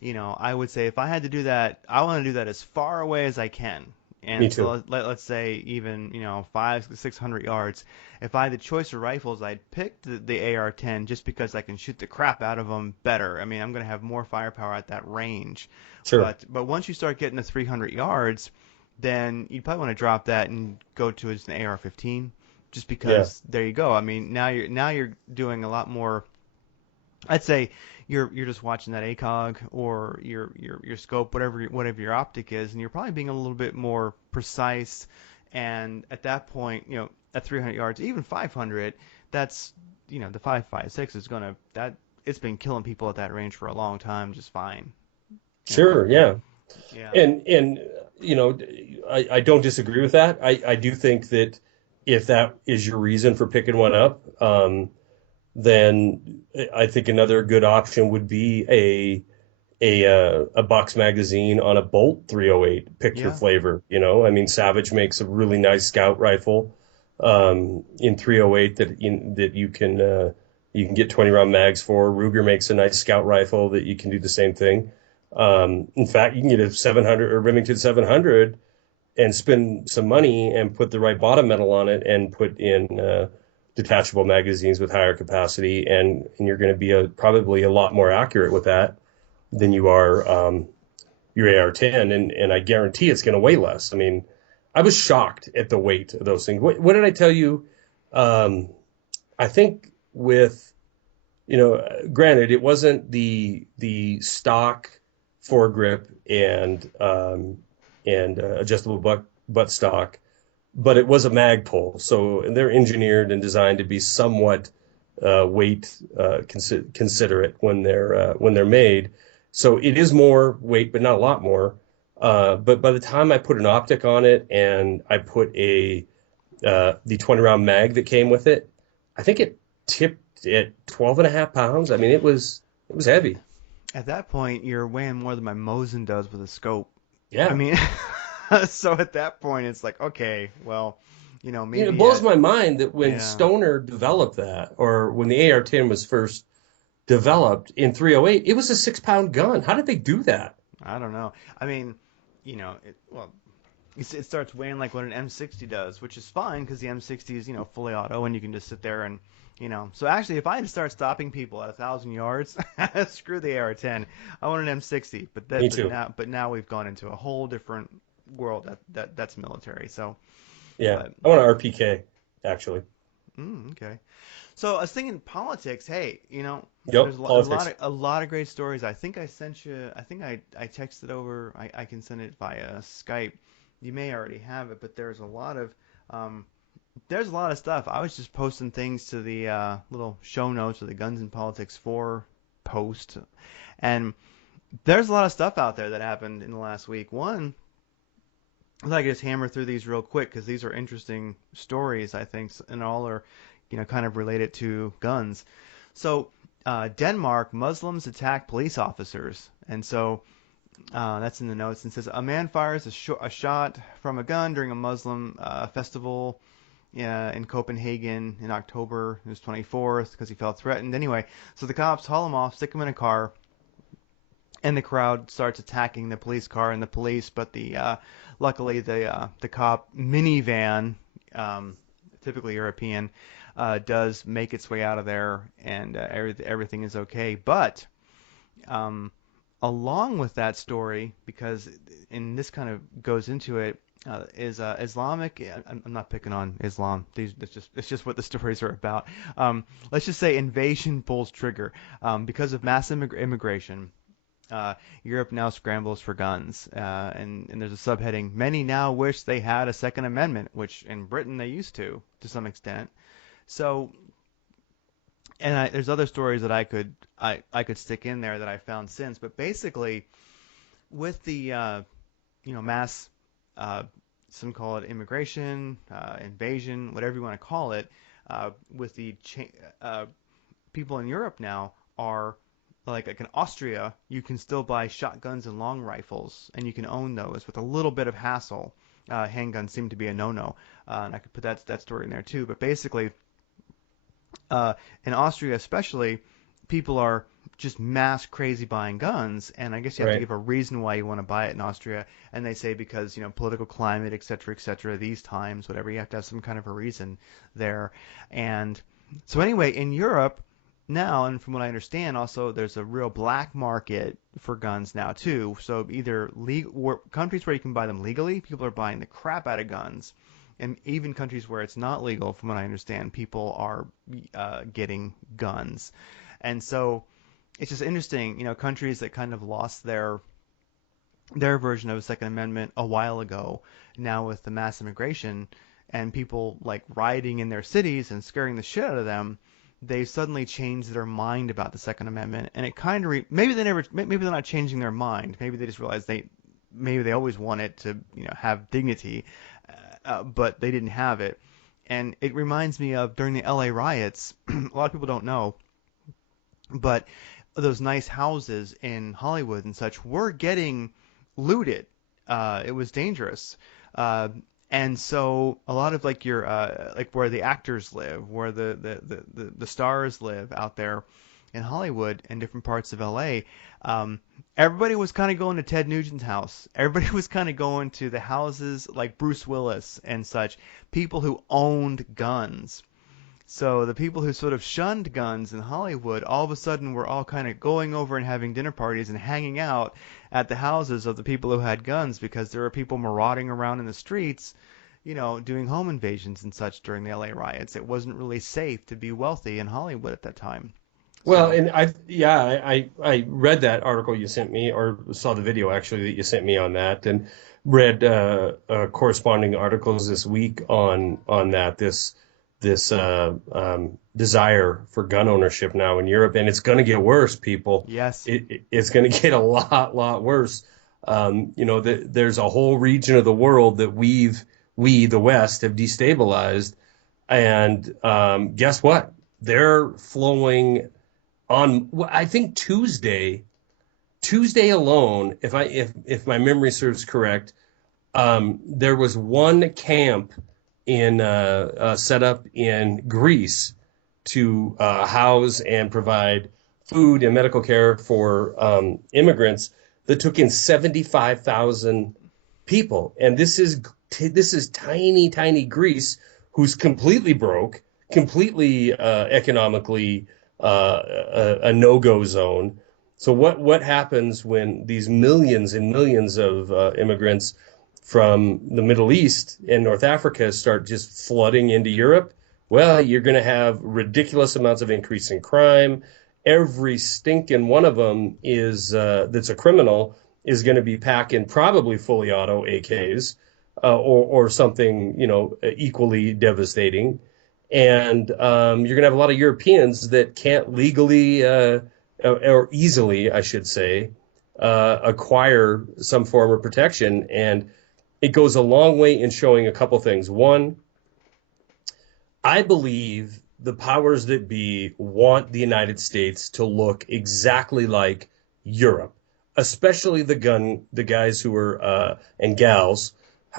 I would say if I had to do that, I want to do that as far away as I can. Me And so too. let's say even, 500, 600 yards. If I had the choice of rifles, I'd pick the AR-10 just because I can shoot the crap out of them better. I mean, I'm going to have more firepower at that range. Sure. But once you start getting to 300 yards, then you'd probably want to drop that and go to an AR-15, just Yeah. because there you go. I mean, now you're doing a lot more. I'd say you're just watching that ACOG or your scope, whatever your optic is, and you're probably being a little bit more precise. And at that point, at 300 yards, even 500, that's the 5.56 is gonna that it's been killing people at that range for a long time, just fine. You know, Sure. Yeah. yeah, And you know, I don't disagree with that. I do think that if that is your reason for picking one up, then I think another good option would be a box magazine on a Bolt 308. Pick your yeah, flavor. I mean, Savage makes a really nice scout rifle in 308 that you can get 20 round mags for. Ruger makes a nice scout rifle that you can do the same thing. In fact, you can get a 700 or Remington 700 and spend some money and put the right bottom metal on it and put in detachable magazines with higher capacity, and you're going to be probably a lot more accurate with that than you are your AR-10, and I guarantee it's going to weigh less. I mean, I was shocked at the weight of those things. What did I tell you? I think with granted, it wasn't the stock foregrip and adjustable butt stock, but it was a mag pull. So they're engineered and designed to be somewhat weight considerate when they're made. So it is more weight, but not a lot more. But by the time I put an optic on it and I put the 20 round mag that came with it, I think it tipped at 12 and a half pounds. I mean, it was heavy. at that point, you're weighing more than my Mosin does with a scope. I Yeah. mean, so at that point, it's like, okay, well, It maybe blows my mind that when yeah, Stoner developed that, or when the AR-10 was first developed in 308, it was a 6 pound gun. How did they do that? I don't know. I mean, well, it starts weighing like what an M60 does, which is fine because the M60 is, fully auto and you can just sit there and, So actually, if I had to start stopping people at 1,000 yards, screw the AR-10. I want an M60. But Me too. now we've gone into a whole different world that's military. So Yeah, But I want an RPK actually. okay. So I was thinking politics. Hey, there's Yep, politics. a lot of great stories. I think I sent you. I think I texted over. I can send it via Skype. You may already have it, but um, there's a lot of stuff. I was just posting things to the little show notes of the Guns and Politics 4 post, and there's a lot of stuff out there that happened in the last week. One, I'd like to just hammer through these real quick because these are interesting stories, I think, and all are, kind of related to guns. So, Denmark, Muslims attack police officers, and so that's in the notes. And says a man fires a shot from a gun during a Muslim festival in Copenhagen in October. It was 24th because he felt threatened. Anyway, so the cops haul him off, stick him in a car, and the crowd starts attacking the police car and the police. But luckily the cop minivan, typically European, does make its way out of there, and everything is okay. But along with that story, because and this kind of goes into it, is Islamic. I'm not picking on Islam. It's just what the stories are about. Let's just say invasion pulls trigger because of mass immigration. Europe now scrambles for guns, and there's a subheading. Many now wish they had a Second Amendment, which in Britain they used to some extent. So, and there's other stories that I could stick in there that I found since, but basically with the mass, some call it immigration, invasion, whatever you want to call it, with the people in Europe now are like in Austria, you can still buy shotguns and long rifles, and you can own those with a little bit of hassle. Handguns seem to be a no-no, and I could put that story in there too. But basically, in Austria especially, people are just mass crazy buying guns, and I guess you have to Right. give a reason why you want to buy it in Austria, and they say because political climate, et cetera, these times, whatever, you have to have some kind of a reason there, and so anyway, in Europe now, and from what I understand, also there's a real black market for guns now too. So either countries where you can buy them legally, people are buying the crap out of guns, and even countries where it's not legal, from what I understand, people are getting guns, and so it's just interesting, countries that kind of lost their version of a Second Amendment a while ago, now with the mass immigration and people like rioting in their cities and scaring the shit out of them, they suddenly changed their mind about the Second Amendment, and it kind of maybe they're not changing their mind, maybe they just realized maybe they always wanted to have dignity, but they didn't have it, and it reminds me of during the L.A. riots. A lot of people don't know, but those nice houses in Hollywood and such were getting looted. It was dangerous. And so a lot of like your like where the actors live, where the stars live out there in Hollywood and different parts of LA, everybody was kind of going to Ted Nugent's house. Everybody was kind of going to the houses like Bruce Willis and such, people who owned guns. So the people who sort of shunned guns in Hollywood all of a sudden were all kind of going over and having dinner parties and hanging out at the houses of the people who had guns because there were people marauding around in the streets, doing home invasions and such during the LA riots. It wasn't really safe to be wealthy in Hollywood at that time. Well, So, and I read that article you sent me, or saw the video actually that you sent me on that, and read corresponding articles this week on that this desire for gun ownership now in Europe, and it's going to get worse, people. yes. It's going to get a lot worse. There's a whole region of the world that we the West have destabilized, and guess what? They're flowing on. I think Tuesday alone, if my memory serves correct, there was one camp in set up in Greece to house and provide food and medical care for immigrants that took in 75,000 people, and this is tiny Greece, who's completely broke, completely economically a no-go zone. So what happens when these millions and millions of immigrants from the Middle East and North Africa start just flooding into Europe, well, you're going to have ridiculous amounts of increase in crime. Every stinking one of them is that's a criminal is going to be packing probably fully auto AKs or something, equally devastating. And you're going to have a lot of Europeans that can't legally or easily, I should say, acquire some form of protection. And it goes a long way in showing a couple things. One, I believe the powers that be want the United States to look exactly like Europe, especially the guys who are and gals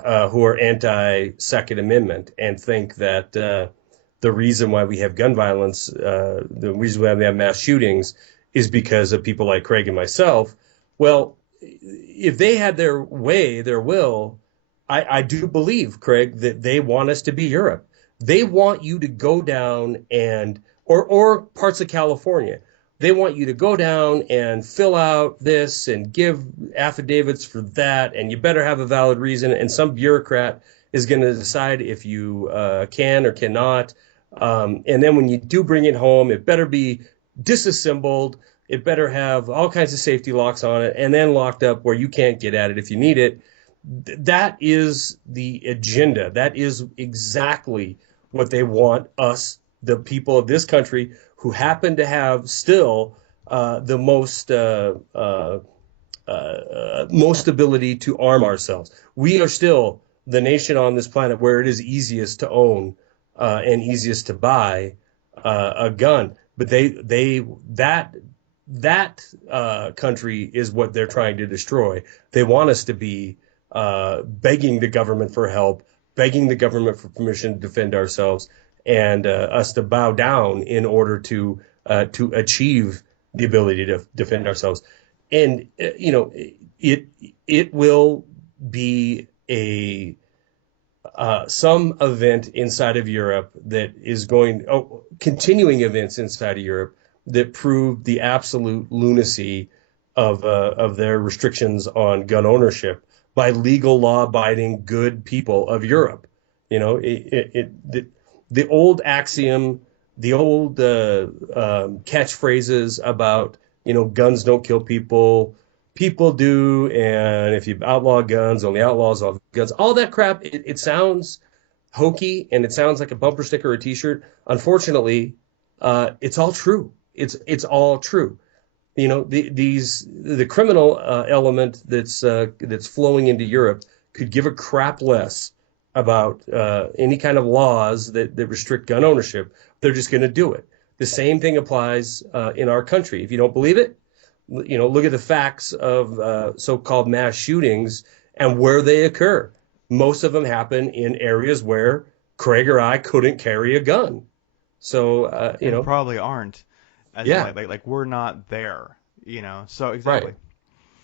who are anti-Second Amendment and think that the reason why we have gun violence, the reason why we have mass shootings, is because of people like Craig and myself. Well, if they had their way, their will, I do believe, Craig, that they want us to be Europe. They want you to go down or parts of California. They want you to go down and fill out this and give affidavits for that, and you better have a valid reason. And some bureaucrat is going to decide if you can or cannot. And then when you do bring it home, it better be disassembled. It better have all kinds of safety locks on it and then locked up where you can't get at it if you need it. That is the agenda. That is exactly what they want us, the people of this country, who happen to have still the most ability to arm ourselves. We are still the nation on this planet where it is easiest to own and easiest to buy a gun. But that country is what they're trying to destroy. They want us to be begging the government for help, begging the government for permission to defend ourselves, and us to bow down in order to achieve the ability to defend ourselves. And it will be some event inside of Europe that is continuing events inside of Europe that prove the absolute lunacy of their restrictions on gun ownership by legal law-abiding good people of Europe. The old axiom, the old catchphrases about guns don't kill people, people do, and if you outlaw guns, only outlaws all guns, all that crap. It sounds hokey and it sounds like a bumper sticker or a T-shirt. Unfortunately, it's all true. It's all true. The criminal element that's flowing into Europe could give a crap less about any kind of laws that restrict gun ownership. They're just going to do it. The same thing applies in our country. If you don't believe it, look at the facts of so-called mass shootings and where they occur. Most of them happen in areas where Craig or I couldn't carry a gun. So and probably aren't. As yeah, like we're not there. So exactly.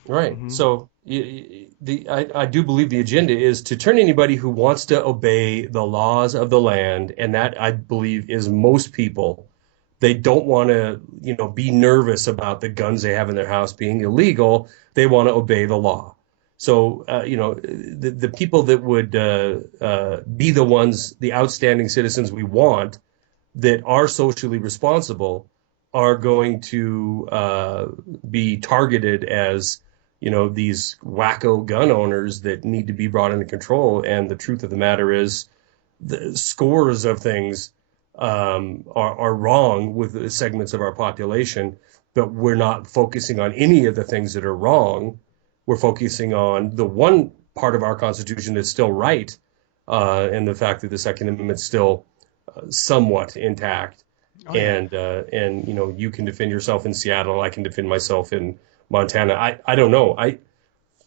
Right. Mm-hmm. So I do believe the agenda is to turn anybody who wants to obey the laws of the land, and that I believe is most people. They don't want to, be nervous about the guns they have in their house being illegal. They want to obey the law. So, the people that would be the ones, the outstanding citizens we want that are socially responsible are going to be targeted as these wacko gun owners that need to be brought into control. And the truth of the matter is the scores of things are wrong with the segments of our population, but we're not focusing on any of the things that are wrong. We're focusing on the one part of our Constitution that's still right, and the fact that the Second Amendment is still somewhat intact. Oh, yeah. And you can defend yourself in Seattle. I can defend myself in Montana. I don't know.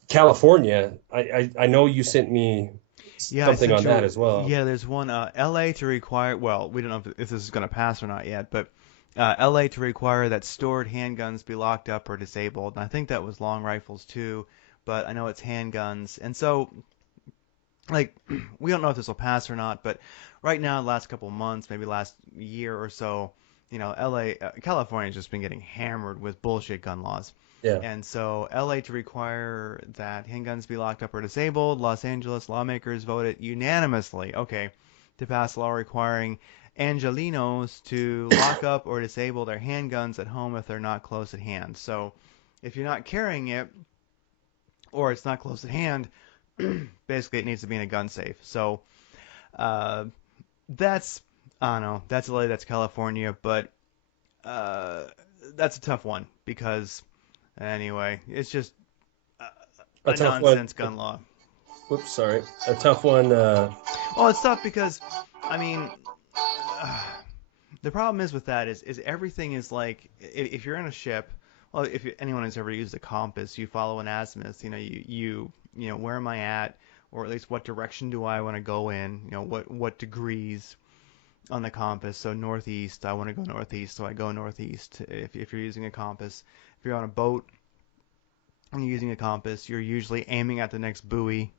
California. I know you sent me something on that as well. Yeah, there's one. LA to require. Well, we don't know if this is going to pass or not yet, but LA to require that stored handguns be locked up or disabled. And I think that was long rifles too, but I know it's handguns. And so, we don't know if this will pass or not, but right now, the last couple of months, maybe last year or so, LA, California's just been getting hammered with bullshit gun laws. Yeah. And so LA to require that handguns be locked up or disabled, Los Angeles lawmakers voted unanimously, okay, to pass a law requiring Angelinos to lock up or disable their handguns at home if they're not close at hand. So if you're not carrying it or it's not close at hand, basically it needs to be in a gun safe. So uh, that's I don't know. That's LA, that's California, but uh, that's a tough one because anyway, it's just A a tough one. nonsense gun law. Whoops, sorry. A tough one. Well, it's tough because I mean, uh, the problem is with that is everything is like if you're in a ship. Well, if anyone has ever used a compass, you follow an azimuth. Where am I at, or at least what direction do I want to go in? What degrees on the compass. So northeast, I want to go northeast, so I go northeast. If you're using a compass, if you're on a boat and you're using a compass, you're usually aiming at the next buoy.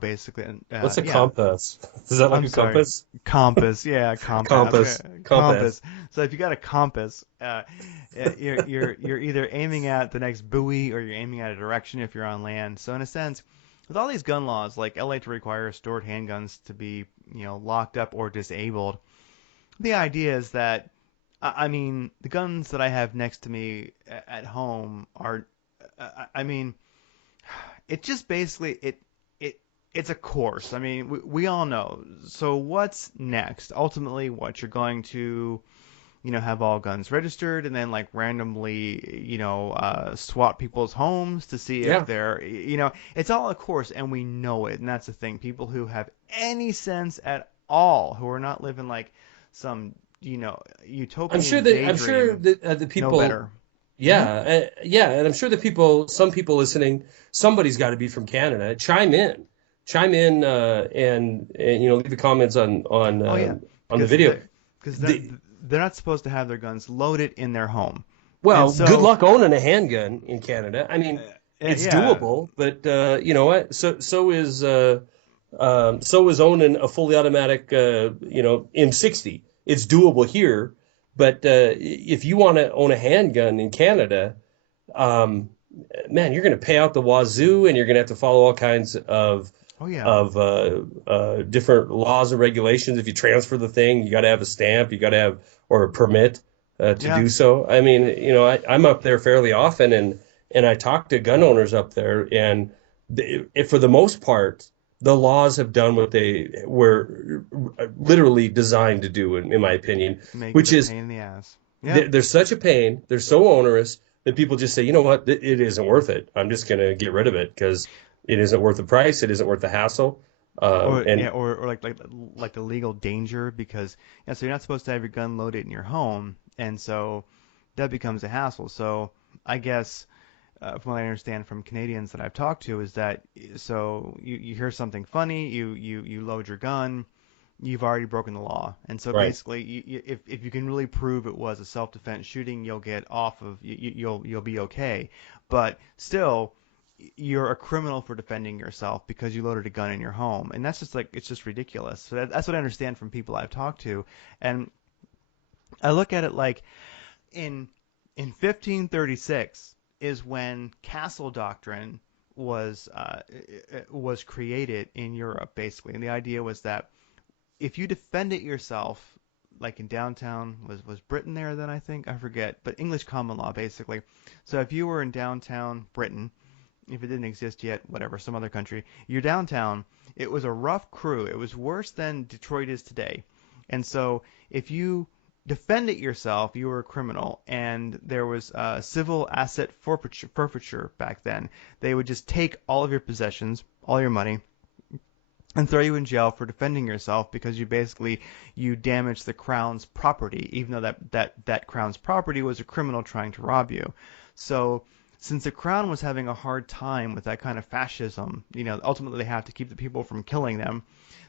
Basically, What's a yeah. compass? Is that like I'm a sorry, compass? compass. Yeah, compass. Compass. Compass. Compass. So if you got a compass, you're either aiming at the next buoy or you're aiming at a direction if you're on land. So in a sense, with all these gun laws, like LA to require stored handguns to be locked up or disabled, the idea is that I mean the guns that I have next to me at home are I mean it just basically it's a course. I mean we all know. So what's next? Ultimately, what you're going to have all guns registered and then like randomly swat people's homes to see if Yeah. they're it's all a course and we know it, and that's the thing. People who have any sense at all, who are not living like some utopian I'm sure daydream, that the know people, better. Hmm. yeah, and I'm sure the some people listening, somebody's got to be from Canada. Chime in, and leave the comments Oh yeah, on the because video. they're not supposed to have their guns loaded in their home, and Well, good so luck owning a handgun in Canada. I mean, it's yeah, doable, but you know what? So is owning a fully automatic, M60. It's doable here, but if you want to own a handgun in Canada, um, man, you're going to pay out the wazoo, and you're going to have to follow all kinds oh yeah, of different laws and regulations. If you transfer the thing, you got to have a stamp, you got to have or a permit to yeah. do so. I mean, I'm up there fairly often, and I talk to gun owners up there, and for the most part, the laws have done what they were literally designed to do, in my opinion, Make it which a is pain in the ass. Yeah. they're such a pain, they're so onerous that people just say, you know what, it isn't worth it. I'm just going to get rid of it because it isn't worth the price, it isn't worth the hassle. Or yeah, And or like the legal danger because so you're not supposed to have your gun loaded in your home, and so that becomes a hassle. So I guess from what I understand from Canadians that I've talked to is that so you hear something funny, you load your gun, you've already broken the law, and so right, basically if you can really prove it was a self-defense shooting, you'll get off of you'll be okay, but still you're a criminal for defending yourself because you loaded a gun in your home, and that's just like it's just ridiculous. So that's what I understand from people I've talked to, and I look at it like in 1536 is when castle doctrine was created in Europe basically, and the idea was that if you defend it yourself, like in downtown was Britain there then I think I forget, but English common law basically. So if you were in downtown Britain, if it didn't exist yet, whatever, some other country, you're downtown. It was a rough crew. It was worse than Detroit is today. And so if you defend it yourself, you were a criminal. And there was civil asset forfeiture back then. They would just take all of your possessions, all your money, and throw you in jail for defending yourself because you damaged the crown's property, even though that crown's property was a criminal trying to rob you. So since the crown was having a hard time with that kind of fascism, ultimately they have to keep the people from killing them.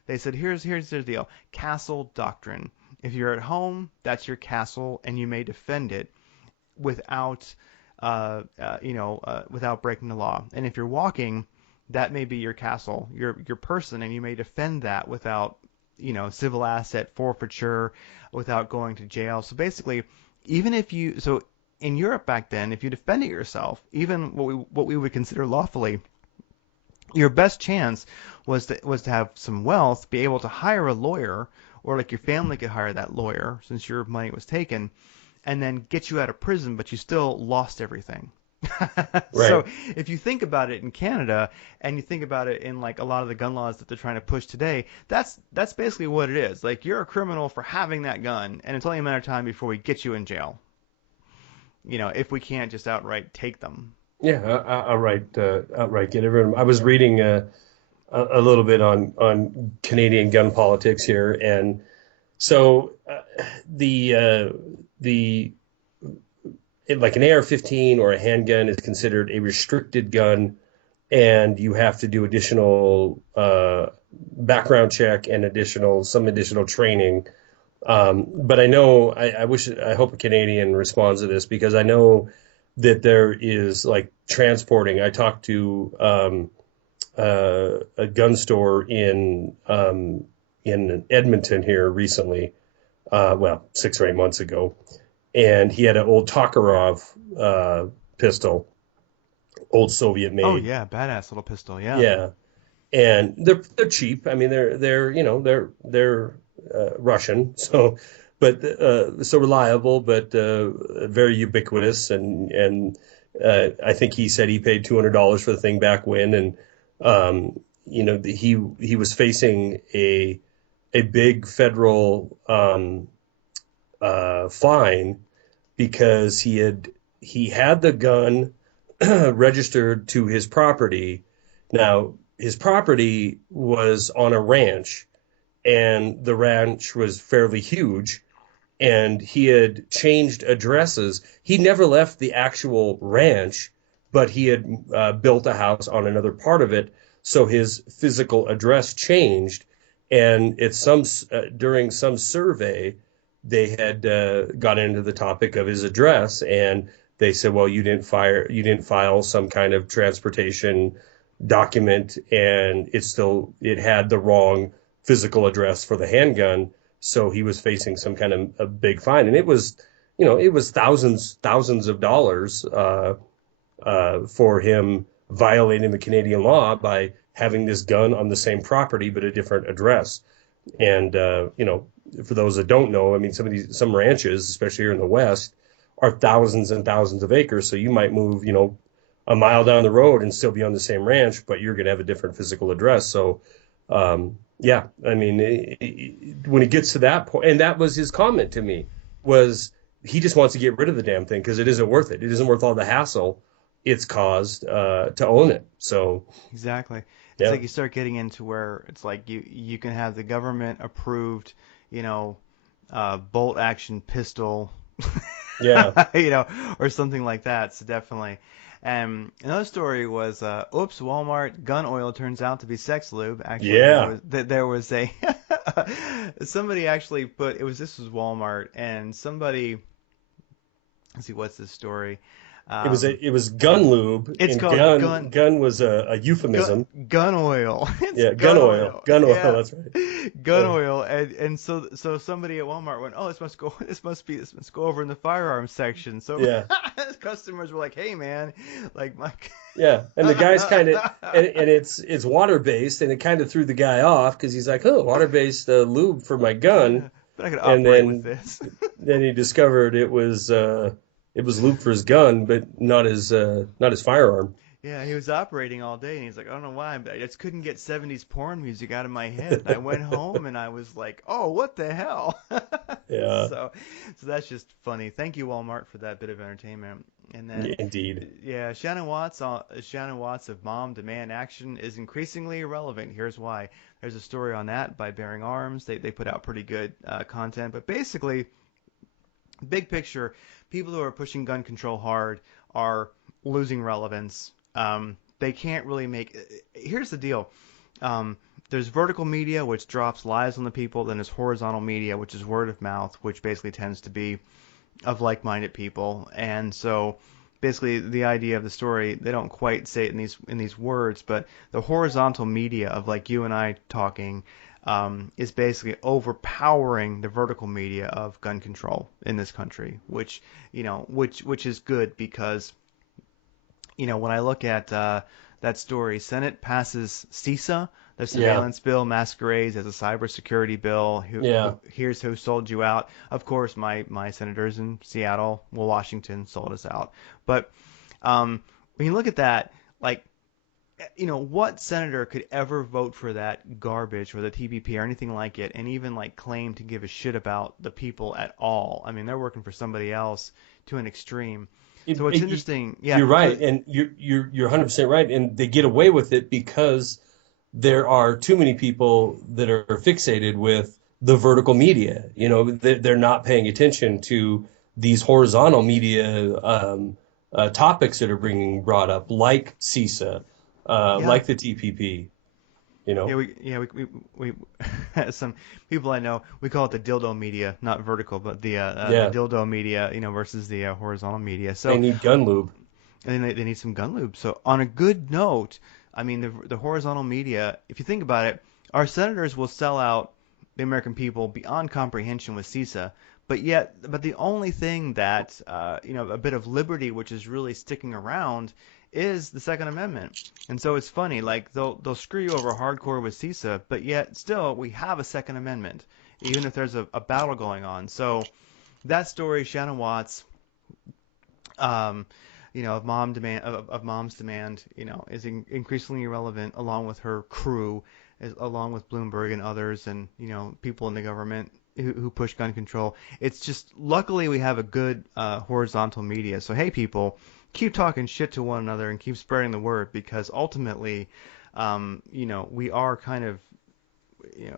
They said, here's the deal: castle doctrine. If you're at home, that's your castle, and you may defend it without, without breaking the law. And if you're walking, that may be your castle, your person, and you may defend that without, civil asset forfeiture without going to jail. So basically, even if you so in Europe back then, if you defended yourself, even what we would consider lawfully, your best chance was to have some wealth, be able to hire a lawyer, or like your family could hire that lawyer since your money was taken, and then get you out of prison, but you still lost everything. So Right. if you think about it in Canada and you think about it in like a lot of the gun laws that they're trying to push today, that's basically what it is. Like you're a criminal for having that gun, and it's only a matter of time before we get you in jail. If we can't just outright take them. Yeah, outright get everyone. I was reading a little bit on Canadian gun politics here, and so the like an AR-15 or a handgun is considered a restricted gun, and you have to do additional background check and some additional training. But I know I hope a Canadian responds to this because I know that there is like transporting. I talked to a gun store in Edmonton here recently, well, 6 or 8 months ago, and he had an old Tokarov pistol, old Soviet Oh made. yeah, badass little pistol. Yeah. Yeah, and they're cheap. I mean, they're Russian, so but so reliable, but very ubiquitous, and I think he said he paid $200 for the thing back when, and he was facing a big federal fine because he had the gun registered to his property. Now, his property was on a ranch, and the ranch was fairly huge, and he had changed addresses. He never left the actual ranch, but he had built a house on another part of it, so his physical address changed. And during some survey, they had got into the topic of his address, and they said, "Well, you didn't file some kind of transportation document, and it had the wrong physical address for the handgun." So he was facing some kind of a big fine, and it was thousands of dollars for him violating the Canadian law by having this gun on the same property but a different address. And for those that don't know, I mean, some ranches, especially here in the West, are thousands and thousands of acres. So you might move, a mile down the road and still be on the same ranch, but you're going to have a different physical address. So, yeah, I mean, when it gets to that point, and that was his comment to me, was he just wants to get rid of the damn thing because it isn't worth it. It isn't worth all the hassle it's caused to own it. So, Exactly. It's yeah, like you start getting into where it's like you can have the government approved, bolt action pistol, yeah, or something like that. So definitely. Another story was, oops, Walmart gun oil turns out to be sex lube. Actually, yeah. there was a somebody actually this was Walmart, and somebody, let's see, what's this story? Um, It was gun lube, it's and called gun was a euphemism. gun oil. It's Yeah, gun oil. gun oil. Yeah, That's right. gun Yeah, oil. And so somebody at Walmart went, oh, this must go over in the firearms section. So yeah, customers were like, hey man, like my. yeah. And the guy's kind of and it's water based, and it kind of threw the guy off because he's like, oh, water based lube for my gun, But I could and operate with this. then he discovered it was lube for his gun, but not his firearm. Yeah, he was operating all day, and he's like, I don't know why, but I just couldn't get 70s porn music out of my head. And I went home, and I was like, oh, what the hell? Yeah, So, so that's just funny. Thank you, Walmart, for that bit of entertainment. And then, indeed. yeah, Shannon Watts of Mom Demand Action is increasingly irrelevant. Here's why. There's a story on that by Bearing Arms. They put out pretty good content, but basically, big picture, people who are pushing gun control hard are losing relevance. They can't really make. Here's the deal. There's vertical media, which drops lies on the people. Then there's horizontal media, which is word of mouth, which basically tends to be of like-minded people. And so basically the idea of the story, they don't quite say it in these words, but the horizontal media of like you and I talking is basically overpowering the vertical media of gun control in this country, which which is good because when I look at that story, Senate passes CISA, the Yeah, surveillance bill masquerades as a cybersecurity bill. yeah. Here's who sold you out. Of course, my senators in Seattle, well, Washington sold us out. But when you look at that, like, what senator could ever vote for that garbage or the TPP or anything like it, and even like claim to give a shit about the people at all? I mean, they're working for somebody else to an extreme. So it's interesting, yeah. You're So right, and you're 100% right, and they get away with it because there are too many people that are fixated with the vertical media. They're not paying attention to these horizontal media topics that are being brought up, like CISA, yeah, like the TPP. You know, we some people I know, we call it the dildo media, not vertical, but the yeah, dildo media, versus the horizontal media. they So need gun lube. and they need some gun lube. So on a good note, I mean the horizontal media, if you think about it, our senators will sell out the American people beyond comprehension with CISA, but the only thing that a bit of liberty which is really sticking around is the Second Amendment. And so it's funny, like they'll screw you over hardcore with CISA, but yet still we have a Second Amendment, even if there's a battle going on. So that story, Shannon Watts, um, of mom's demand, is increasingly irrelevant, along with her crew, along with Bloomberg and others, and people in the government who push gun control. It's just luckily we have a good horizontal media. So hey, people, keep talking shit to one another and keep spreading the word because ultimately, we are kind of,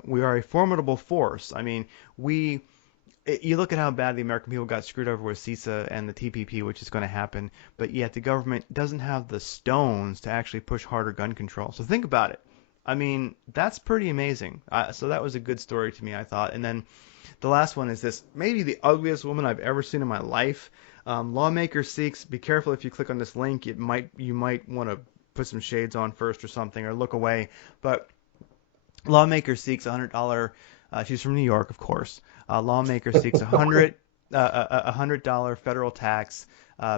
we are a formidable force. I mean, you look at how bad the American people got screwed over with CISA and the TPP, which is going to happen, but yet the government doesn't have the stones to actually push harder gun control. So think about it. I mean, that's pretty amazing. So that was a good story to me, I thought. And then the last one is this, maybe the ugliest woman I've ever seen in my life. Lawmaker seeks. Be careful if you click on this link. You might want to put some shades on first or something, or look away. But lawmaker seeks $100. She's from New York, of course. Lawmaker seeks $100 federal tax,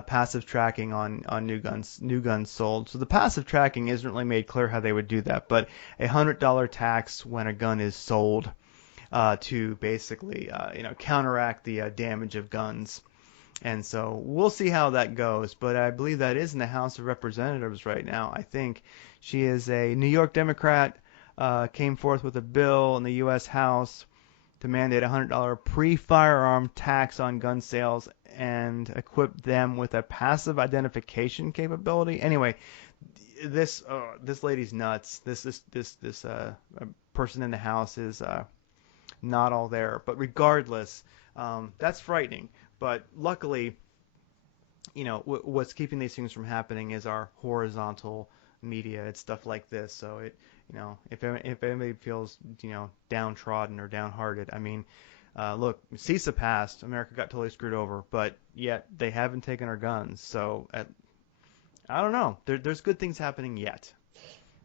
passive tracking on new guns sold. So the passive tracking isn't really made clear how they would do that, but $100 tax when a gun is sold to basically counteract the damage of guns. And so we'll see how that goes, but I believe that is in the House of Representatives right now. I think she is a New York Democrat, came forth with a bill in the U.S. House to mandate a $100 pre-firearm tax on gun sales and equip them with a passive identification capability. Anyway, this lady's nuts. This person in the House is not all there. But regardless, that's frightening. But luckily, what's keeping these things from happening is our horizontal media. It's stuff like this. So if anybody feels, downtrodden or downhearted, I mean, look, CISA passed. America got totally screwed over, but yet they haven't taken our guns. So I don't know. There's good things happening yet.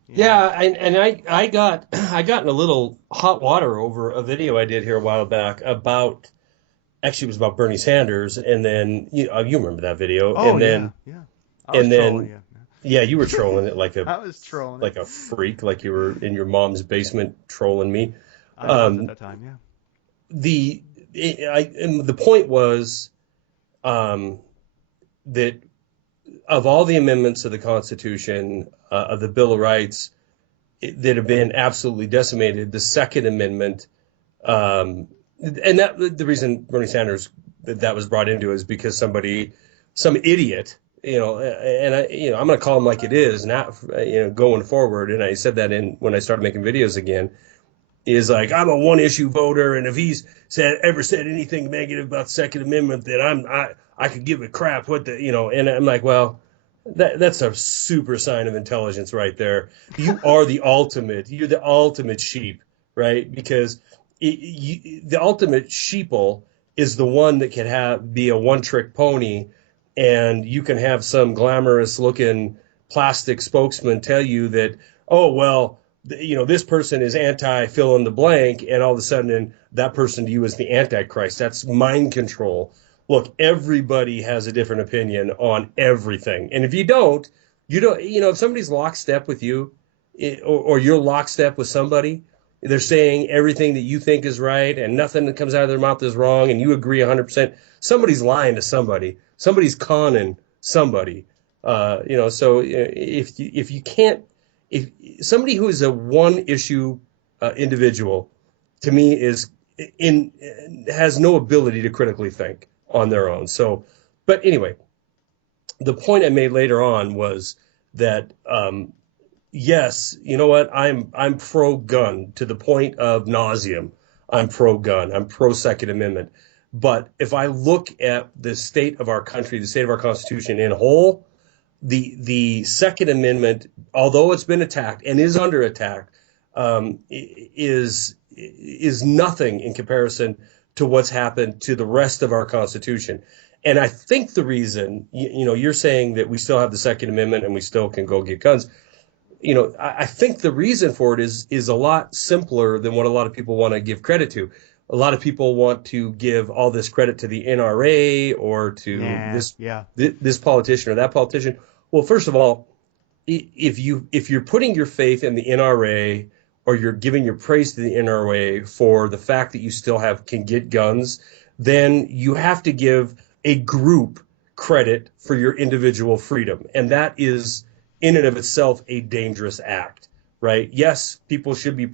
Yeah, I got I got in a little hot water over a video I did here a while back about actually it was about Bernie Sanders, and then you remember that video, Oh yeah, yeah. I was and trolling then you. yeah, you were trolling it I was trolling it. like a freak, like you were in your mom's basement trolling me. I was at Um, that time. Yeah. the and the point was that of all the amendments of the Constitution, of the Bill of Rights that have been absolutely decimated, the Second Amendment, and that the reason Bernie Sanders that was brought into is because some idiot, and I'm going to call him like it is, not going forward. And I said that when I started making videos again, is like I'm a one issue voter, and if he's ever said anything negative about the Second Amendment, then I could give a crap what and I'm like, well, that's a super sign of intelligence right there. You're the ultimate sheep, right? Because the ultimate sheeple is the one that can be a one trick pony and you can have some glamorous looking plastic spokesman tell you that, oh, well, this person is anti fill in the blank, and all of a sudden that person to you is the antichrist. That's mind control. Look, everybody has a different opinion on everything. And if if somebody's lockstep with you, or you're lockstep with somebody, they're saying everything that you think is right and nothing that comes out of their mouth is wrong, and you agree 100%, somebody's lying to somebody. Somebody's conning somebody. So if you can't, if somebody who is a one issue individual, to me has no ability to critically think on their own. So, but anyway, the point I made later on was that yes, you know what, I'm pro gun to the point of nauseum. I'm pro gun. I'm pro Second Amendment. But if I look at the state of our country, the state of our Constitution in whole, the Second Amendment, although it's been attacked and is under attack, is nothing in comparison to what's happened to the rest of our Constitution. And I think the reason, you're saying that we still have the Second Amendment and we still can go get guns. I think the reason for it is a lot simpler than what a lot of people want to give credit to. A lot of people want to give all this credit to the NRA or to this politician or that politician. Well, first of all, if you're putting your faith in the NRA, or you're giving your praise to the NRA for the fact that you still can get guns, then you have to give a group credit for your individual freedom. And that is in and of itself a dangerous act, right? Yes, people should be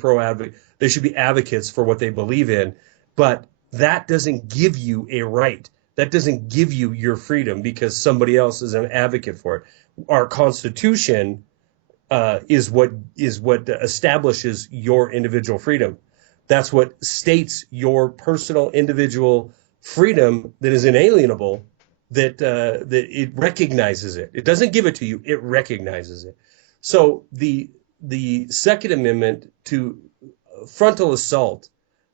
they should be advocates for what they believe in, but that doesn't give you a right. That doesn't give you your freedom because somebody else is an advocate for it. Our Constitution is what establishes your individual freedom. That's what states your personal individual freedom that is inalienable. That it recognizes it. It doesn't give it to you. It recognizes it. So the Second Amendment to frontal assault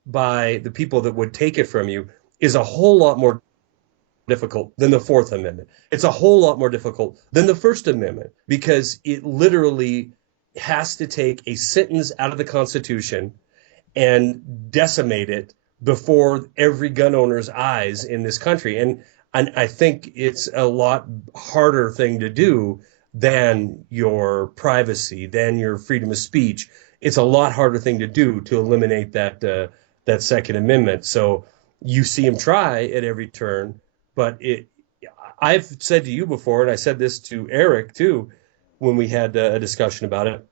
by the people that would take it from you is a whole lot more difficult than the Fourth Amendment. It's a whole lot more difficult than the First Amendment because it literally has to take a sentence out of the Constitution and decimate it before every gun owner's eyes in this country. And I think it's a lot harder thing to do than your privacy, than your freedom of speech. It's a lot harder thing to do to eliminate that Second Amendment. So you see him try at every turn, but I've said to you before, and I said this to Eric too, when we had a discussion about it.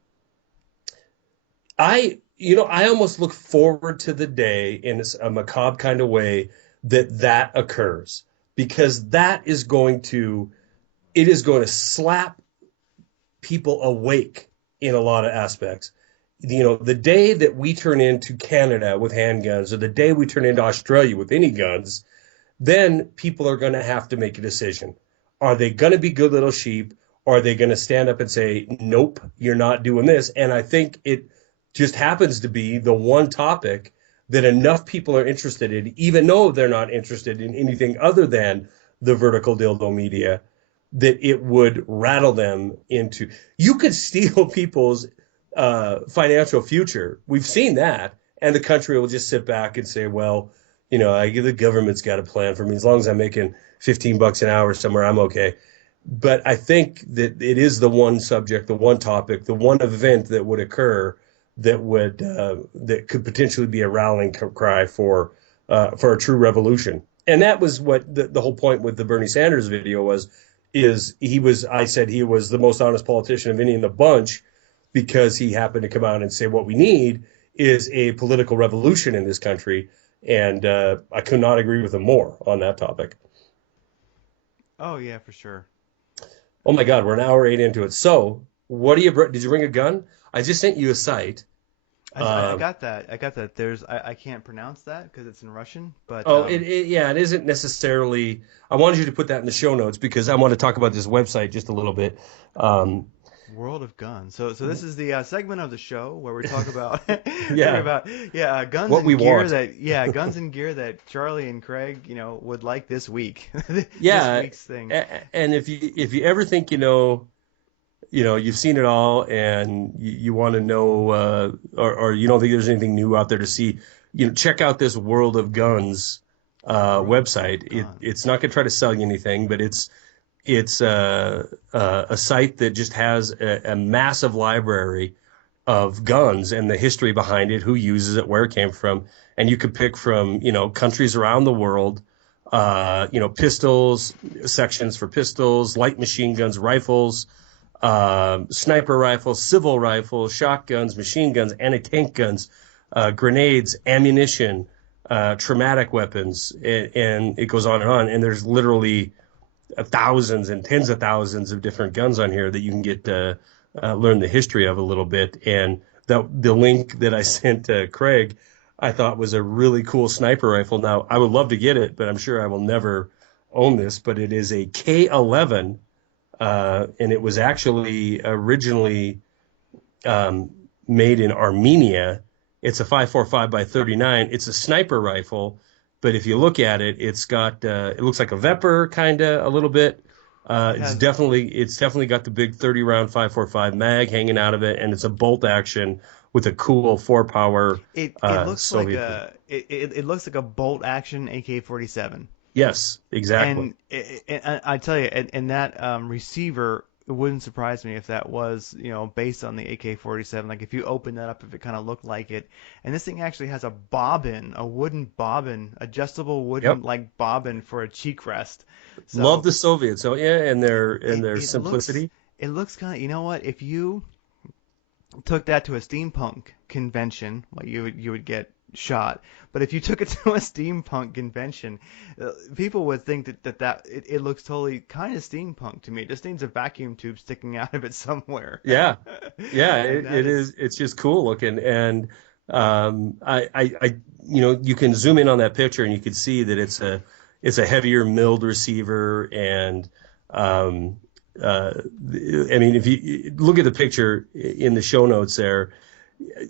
I almost look forward to the day in a macabre kind of way that occurs, because it is going to slap people awake in a lot of aspects. The day that we turn into Canada with handguns, or the day we turn into Australia with any guns, then people are going to have to make a decision. Are they going to be good little sheep, or are they going to stand up and say, nope, you're not doing this? And I think it just happens to be the one topic that enough people are interested in, even though they're not interested in anything other than the vertical dildo media, that it would rattle them into. You could steal people's financial future. We've seen that. And the country will just sit back and say, well, the government's got a plan for me. As long as I'm making $15 an hour somewhere, I'm okay. But I think that it is the one subject, the one topic, the one event that would occur that could potentially be a rallying cry for a true revolution. And that was what the whole point with the Bernie Sanders video was. I said he was the most honest politician of any in the bunch, because he happened to come out and say what we need is a political revolution in this country. And I could not agree with him more on that topic. Oh, yeah, for sure. Oh, my God, we're an hour 8 into it. So did you bring a gun? I just sent you a site. I got that. I can't pronounce that because it's in Russian. But it isn't necessarily. I wanted you to put that in the show notes because I want to talk about this website just a little bit. World of Guns. So this is the segment of the show where we talk about Yeah, guns what we and gear want. that guns and gear that Charlie and Craig would like this week. This Yeah, week's thing. and if you ever think you've seen it all, and you want to know, or you don't think there's anything new out there to see, check out this World of Guns World website. of Guns. It's not going to try to sell you anything, but it's a site that just has a massive library of guns and the history behind it, who uses it, where it came from, and you could pick from countries around the world. Pistols, sections for pistols, light machine guns, rifles, sniper rifles, civil rifles, shotguns, machine guns, anti-tank guns, grenades, ammunition, traumatic weapons, and it goes on and on. And there's literally thousands and tens of thousands of different guns on here that you can get to learn the history of a little bit. And the link that I sent to Craig, I thought was a really cool sniper rifle. Now, I would love to get it, but I'm sure I will never own this. But it is a K11, and it was actually originally made in Armenia. It's a 5.45 by 39. It's a sniper rifle, but if you look at it, it's got it looks like a Vepr kind of a little bit. It's definitely got the big 30 round 5.45 mag hanging out of it, and it's a bolt action with a cool 4-power. It looks Soviet. it looks like a bolt action AK-47. Yes, exactly. And I tell you, and that receiver, it wouldn't surprise me if that was, based on the AK-47. Like if you open that up, if it kind of looked like it. And this thing actually has a wooden bobbin, adjustable wooden like bobbin for a cheek rest. So Love the Soviets. So yeah, and their simplicity. It looks kind of, you know what? If you took that to a steampunk convention, well, you would get shot. But if you took it to a steampunk convention, people would think that it looks totally kind of steampunk to me. It just needs a vacuum tube sticking out of it somewhere. Yeah, yeah, And it is. It's just cool looking, and you can zoom in on that picture and you can see that it's a heavier milled receiver, and I mean, if you look at the picture in the show notes there,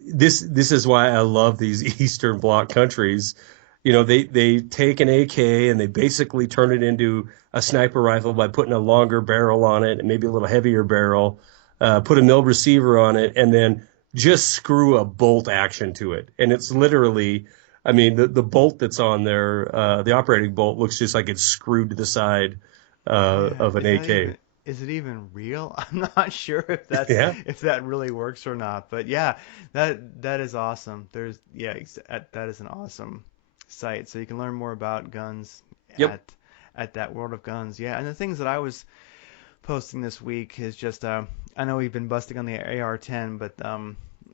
this is why I love these Eastern Bloc countries. They take an AK and they basically turn it into a sniper rifle by putting a longer barrel on it and maybe a little heavier barrel, put a milled receiver on it, and then just screw a bolt action to it. And it's literally, I mean, the bolt that's on there, the operating bolt, looks just like it's screwed to the side of an AK. Is it even real? I'm not sure if that's if that really works or not. But yeah, that is awesome. That is an awesome site. So you can learn more about guns at that World of Guns. Yeah, and the things that I was posting this week is just I know we've been busting on the AR-10, but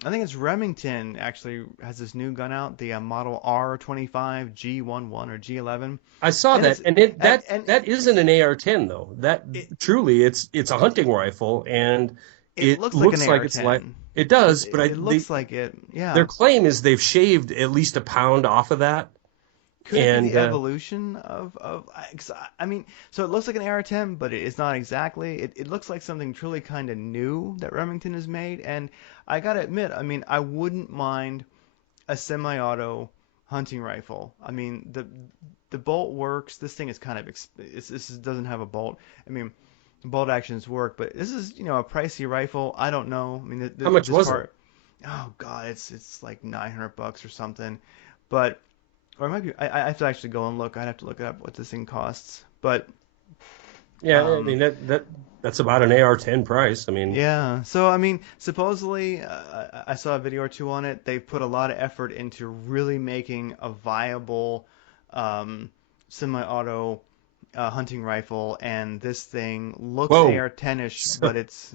I think it's Remington actually has this new gun out, the model R25 G11 or G11. I saw that, and that isn't an AR-10 though. Truly, it's a hunting rifle, and it looks like it's like it does, but it looks like it. Yeah. Their claim is they've shaved at least a pound off of that. Could it be the evolution of I mean, so it looks like an AR-10, but it's not exactly. It looks like something truly kind of new that Remington has made, and I gotta admit, I mean, I wouldn't mind a semi-auto hunting rifle. I mean, the bolt works. This thing is kind of this doesn't have a bolt. I mean, bolt actions work, but this is a pricey rifle. I don't know. I mean, how much was it? Oh God, it's like $900 or something, but. Or it might be. I have to actually go and look. I'd have to look up what this thing costs. But yeah, I mean that's about an AR-10 price. I mean, yeah. So I mean, supposedly I saw a video or two on it. They put a lot of effort into really making a viable semi-auto hunting rifle, and this thing looks AR-10ish, but it's.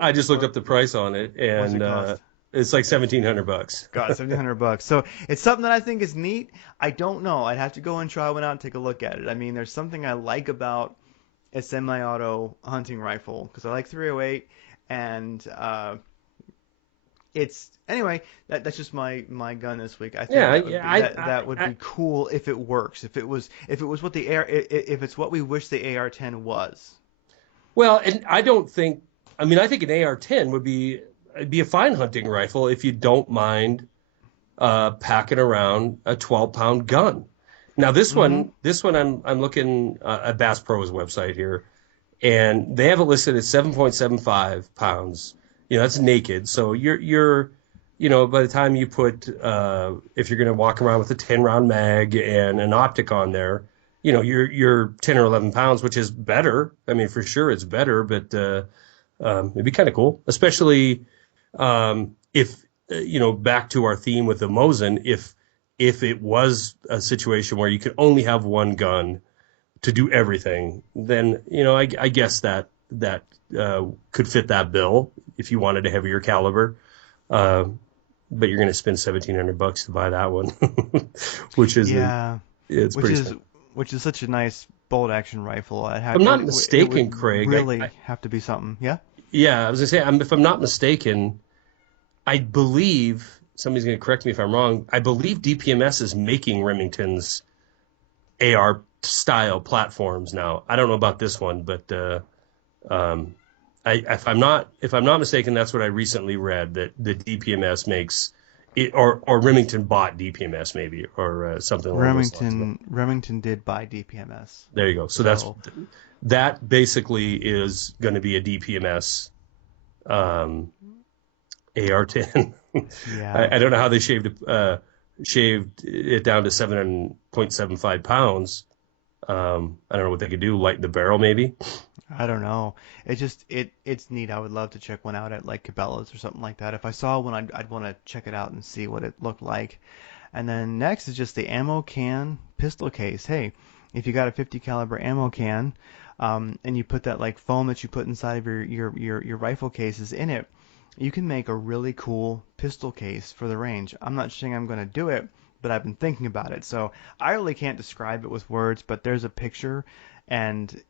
I just looked up the price on it, and what's it cost? It's like $1,700. God, $1,700. So it's something that I think is neat. I don't know. I'd have to go and try one out and take a look at it. I mean, there's something I like about a semi-auto hunting rifle because I like 308, and it's anyway. That's just my gun this week. I think that would be cool if it works. If it was what if it's what we wish the AR-10 was. Well, and I don't think I mean, I think an AR-10 would be a fine hunting rifle if you don't mind packing around a 12-pound gun. Now Mm-hmm. this one I'm looking at Bass Pro's website here, and they have it listed at 7.75 pounds. That's naked. So by the time you put, if you're going to walk around with a 10 round mag and an optic on there, you're 10 or 11 pounds, which is better. I mean, for sure it's better, but it'd be kind of cool, especially if back to our theme with the Mosin, if it was a situation where you could only have one gun to do everything, then I guess that could fit that bill if you wanted a heavier caliber. But you're going to spend $1,700 to buy that one, which is Yeah, it's which pretty is expensive. which is such a nice bolt action rifle. If I'm not It mistaken, would Craig, really have to be something. Yeah. yeah, I was gonna say, if I'm not mistaken, I believe somebody's going to correct me if I'm wrong. I believe DPMS is making Remington's AR style platforms now. I don't know about this one, but um, if I'm not mistaken, that's what I recently read, that the DPMS makes it, or Remington bought DPMS maybe, or something along those lines. But Remington did buy DPMS. there you go. So So that basically is going to be a DPMS um, AR-10. yeah. I don't know how they shaved it down to 7.75 pounds. I don't know what they could do. Lighten the barrel, maybe. I don't know. It's neat. I would love to check one out at like Cabela's or something like that. If I saw one, I'd want to check it out and see what it looked like. And then next is just the ammo can pistol case. Hey, if you got a 50 caliber ammo can, and you put that like foam that you put inside of your rifle cases in it, you can make a really cool pistol case for the range. I'm not saying I'm going to do it, but I've been thinking about it. So I really can't describe it with words, but there's a picture, and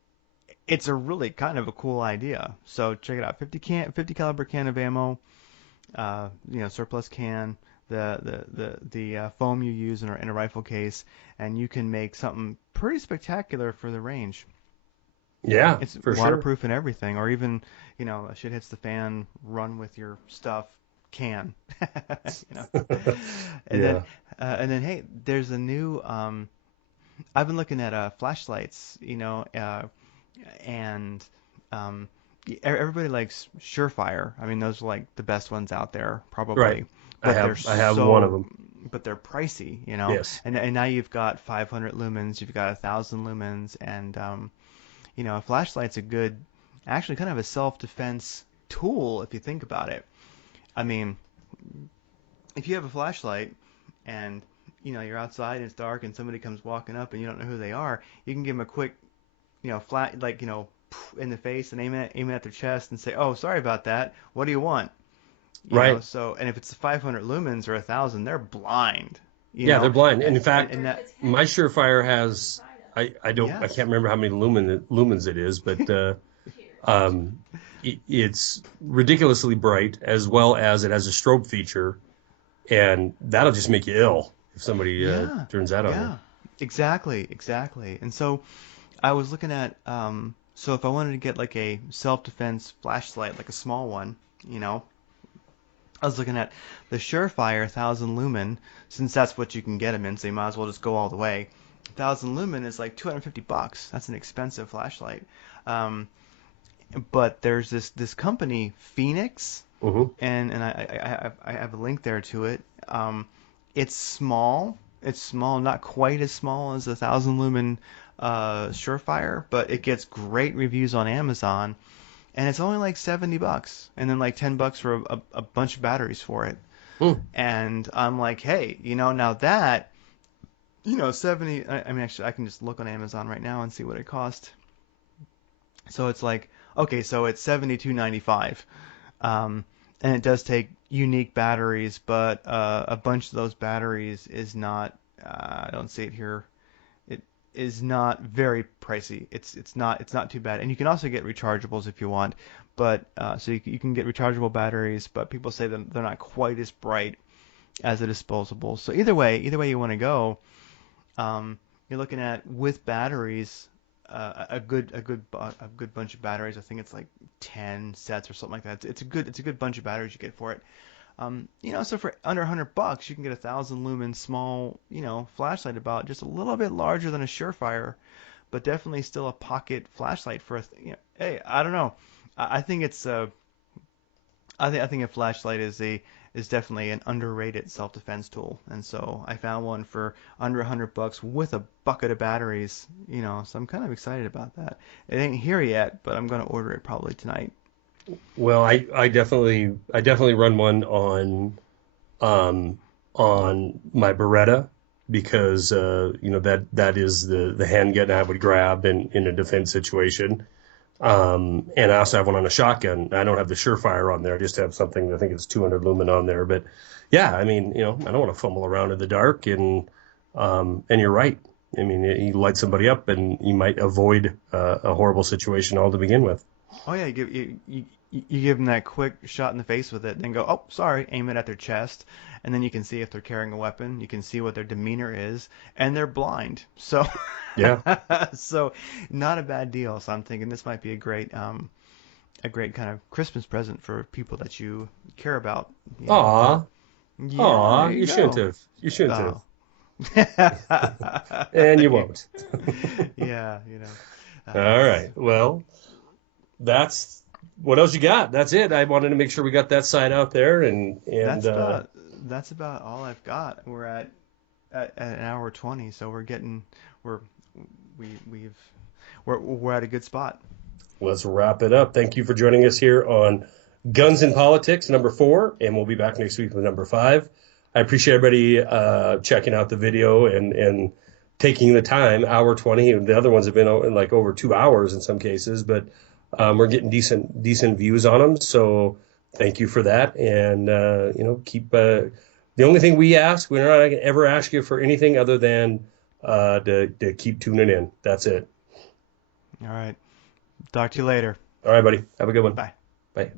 it's a really kind of a cool idea. So check it out. 50 caliber can of ammo, surplus can, the foam you use in a rifle case, and you can make something pretty spectacular for the range. Yeah, It's for sure. waterproof and everything, or even, shit hits the fan, run with your stuff can, you know. And then, Yeah. hey, there's a new. I've been looking at flashlights, and everybody likes Surefire. I mean, those are like the best ones out there, Right. probably. I But they're have I have one of so, them. but they're pricey, you know. Yes. And now you've got 500 lumens, you've got 1,000 lumens, and a flashlight's a good, actually kind of a self-defense tool if you think about it. I mean, if you have a flashlight and you're outside and it's dark and somebody comes walking up and you don't know who they are, you can give them a quick, flat, like, in the face and aim it at their chest and say, "Oh, sorry about that. What do you want?" Right. So, and if it's 500 lumens or 1,000, they're blind. You Yeah, they're know, blind. And in and, fact, and that, my Surefire has I yes, can't remember how many lumens it is, but um, it's ridiculously bright, as well as it has a strobe feature, and that'll just make you ill if somebody yeah, turns that on you. yeah, exactly. And so I was looking at, so if I wanted to get like a self-defense flashlight, like a small one, you know, I was looking at the Surefire 1,000 lumen, since that's what you can get them in, so you might as well just go all the way. 1,000 lumen is like $250. That's an expensive flashlight. Um, but there's this company, Phoenix, Hmm. and I have a link there to it. It's small. It's small, not quite as small as a 1,000 lumen Surefire, but it gets great reviews on Amazon, and it's only like $70, and then like $10 for a bunch of batteries for it. Mm. And I'm like, hey, now that 70. I mean, actually, I can just look on Amazon right now and see what it cost. So it's like, okay, so it's 72.95. And it does take unique batteries, but a bunch of those batteries is not. I don't see it here. It is not very pricey. It's not too bad, and you can also get rechargeables if you want. But so you can get rechargeable batteries, but people say that they're not quite as bright as a disposable. So either way you want to go, you're looking at with batteries. a good bunch of batteries. I think it's like 10 sets or something like that. It's a good bunch of batteries you get for it. So for under $100, you can get 1,000 lumen small, flashlight about just a little bit larger than a Surefire, but definitely still a pocket flashlight for hey, I don't know. I think it's I think a flashlight is definitely an underrated self-defense tool, and so I found one for under $100 with a bucket of batteries, so I'm kind of excited about that. It ain't here yet, but I'm gonna order it probably tonight. Well, I definitely run one on my Beretta because that is the handgun I would grab in a defense situation. And I also have one on a shotgun. I don't have the Surefire on there. I just have something, I think it's 200 lumen on there. But yeah, I mean, I don't want to fumble around in the dark. And you're right. I mean, you light somebody up and you might avoid a horrible situation all to begin with. Oh yeah, you give them that quick shot in the face with it, then go, oh, sorry, aim it at their chest, and then you can see if they're carrying a weapon. You can see what their demeanor is, and they're blind. So, Yeah. so not a bad deal. So I'm thinking this might be a great kind of Christmas present for people that you care about. Aw, Yeah, aw, there you you shouldn't go. have. You shouldn't have. Oh. And you won't. Yeah, All it's right. Well, that's what else you got? That's it. I wanted to make sure we got that side out there and that's about that's about all I've got. We're at an hour 20, so we're we've we're at a good spot. let's wrap it up. Thank you for joining us here on Guns and Politics number 4, and we'll be back next week with number 5. I appreciate everybody checking out the video and taking the time, hour 20. The other ones have been like over 2 hours in some cases, but we're getting decent views on them. So thank you for that. And keep the only thing we're not going to ever ask you for anything other than to keep tuning in. That's it. All right. Talk to you later. All right, buddy. Have a good one. Bye. Bye.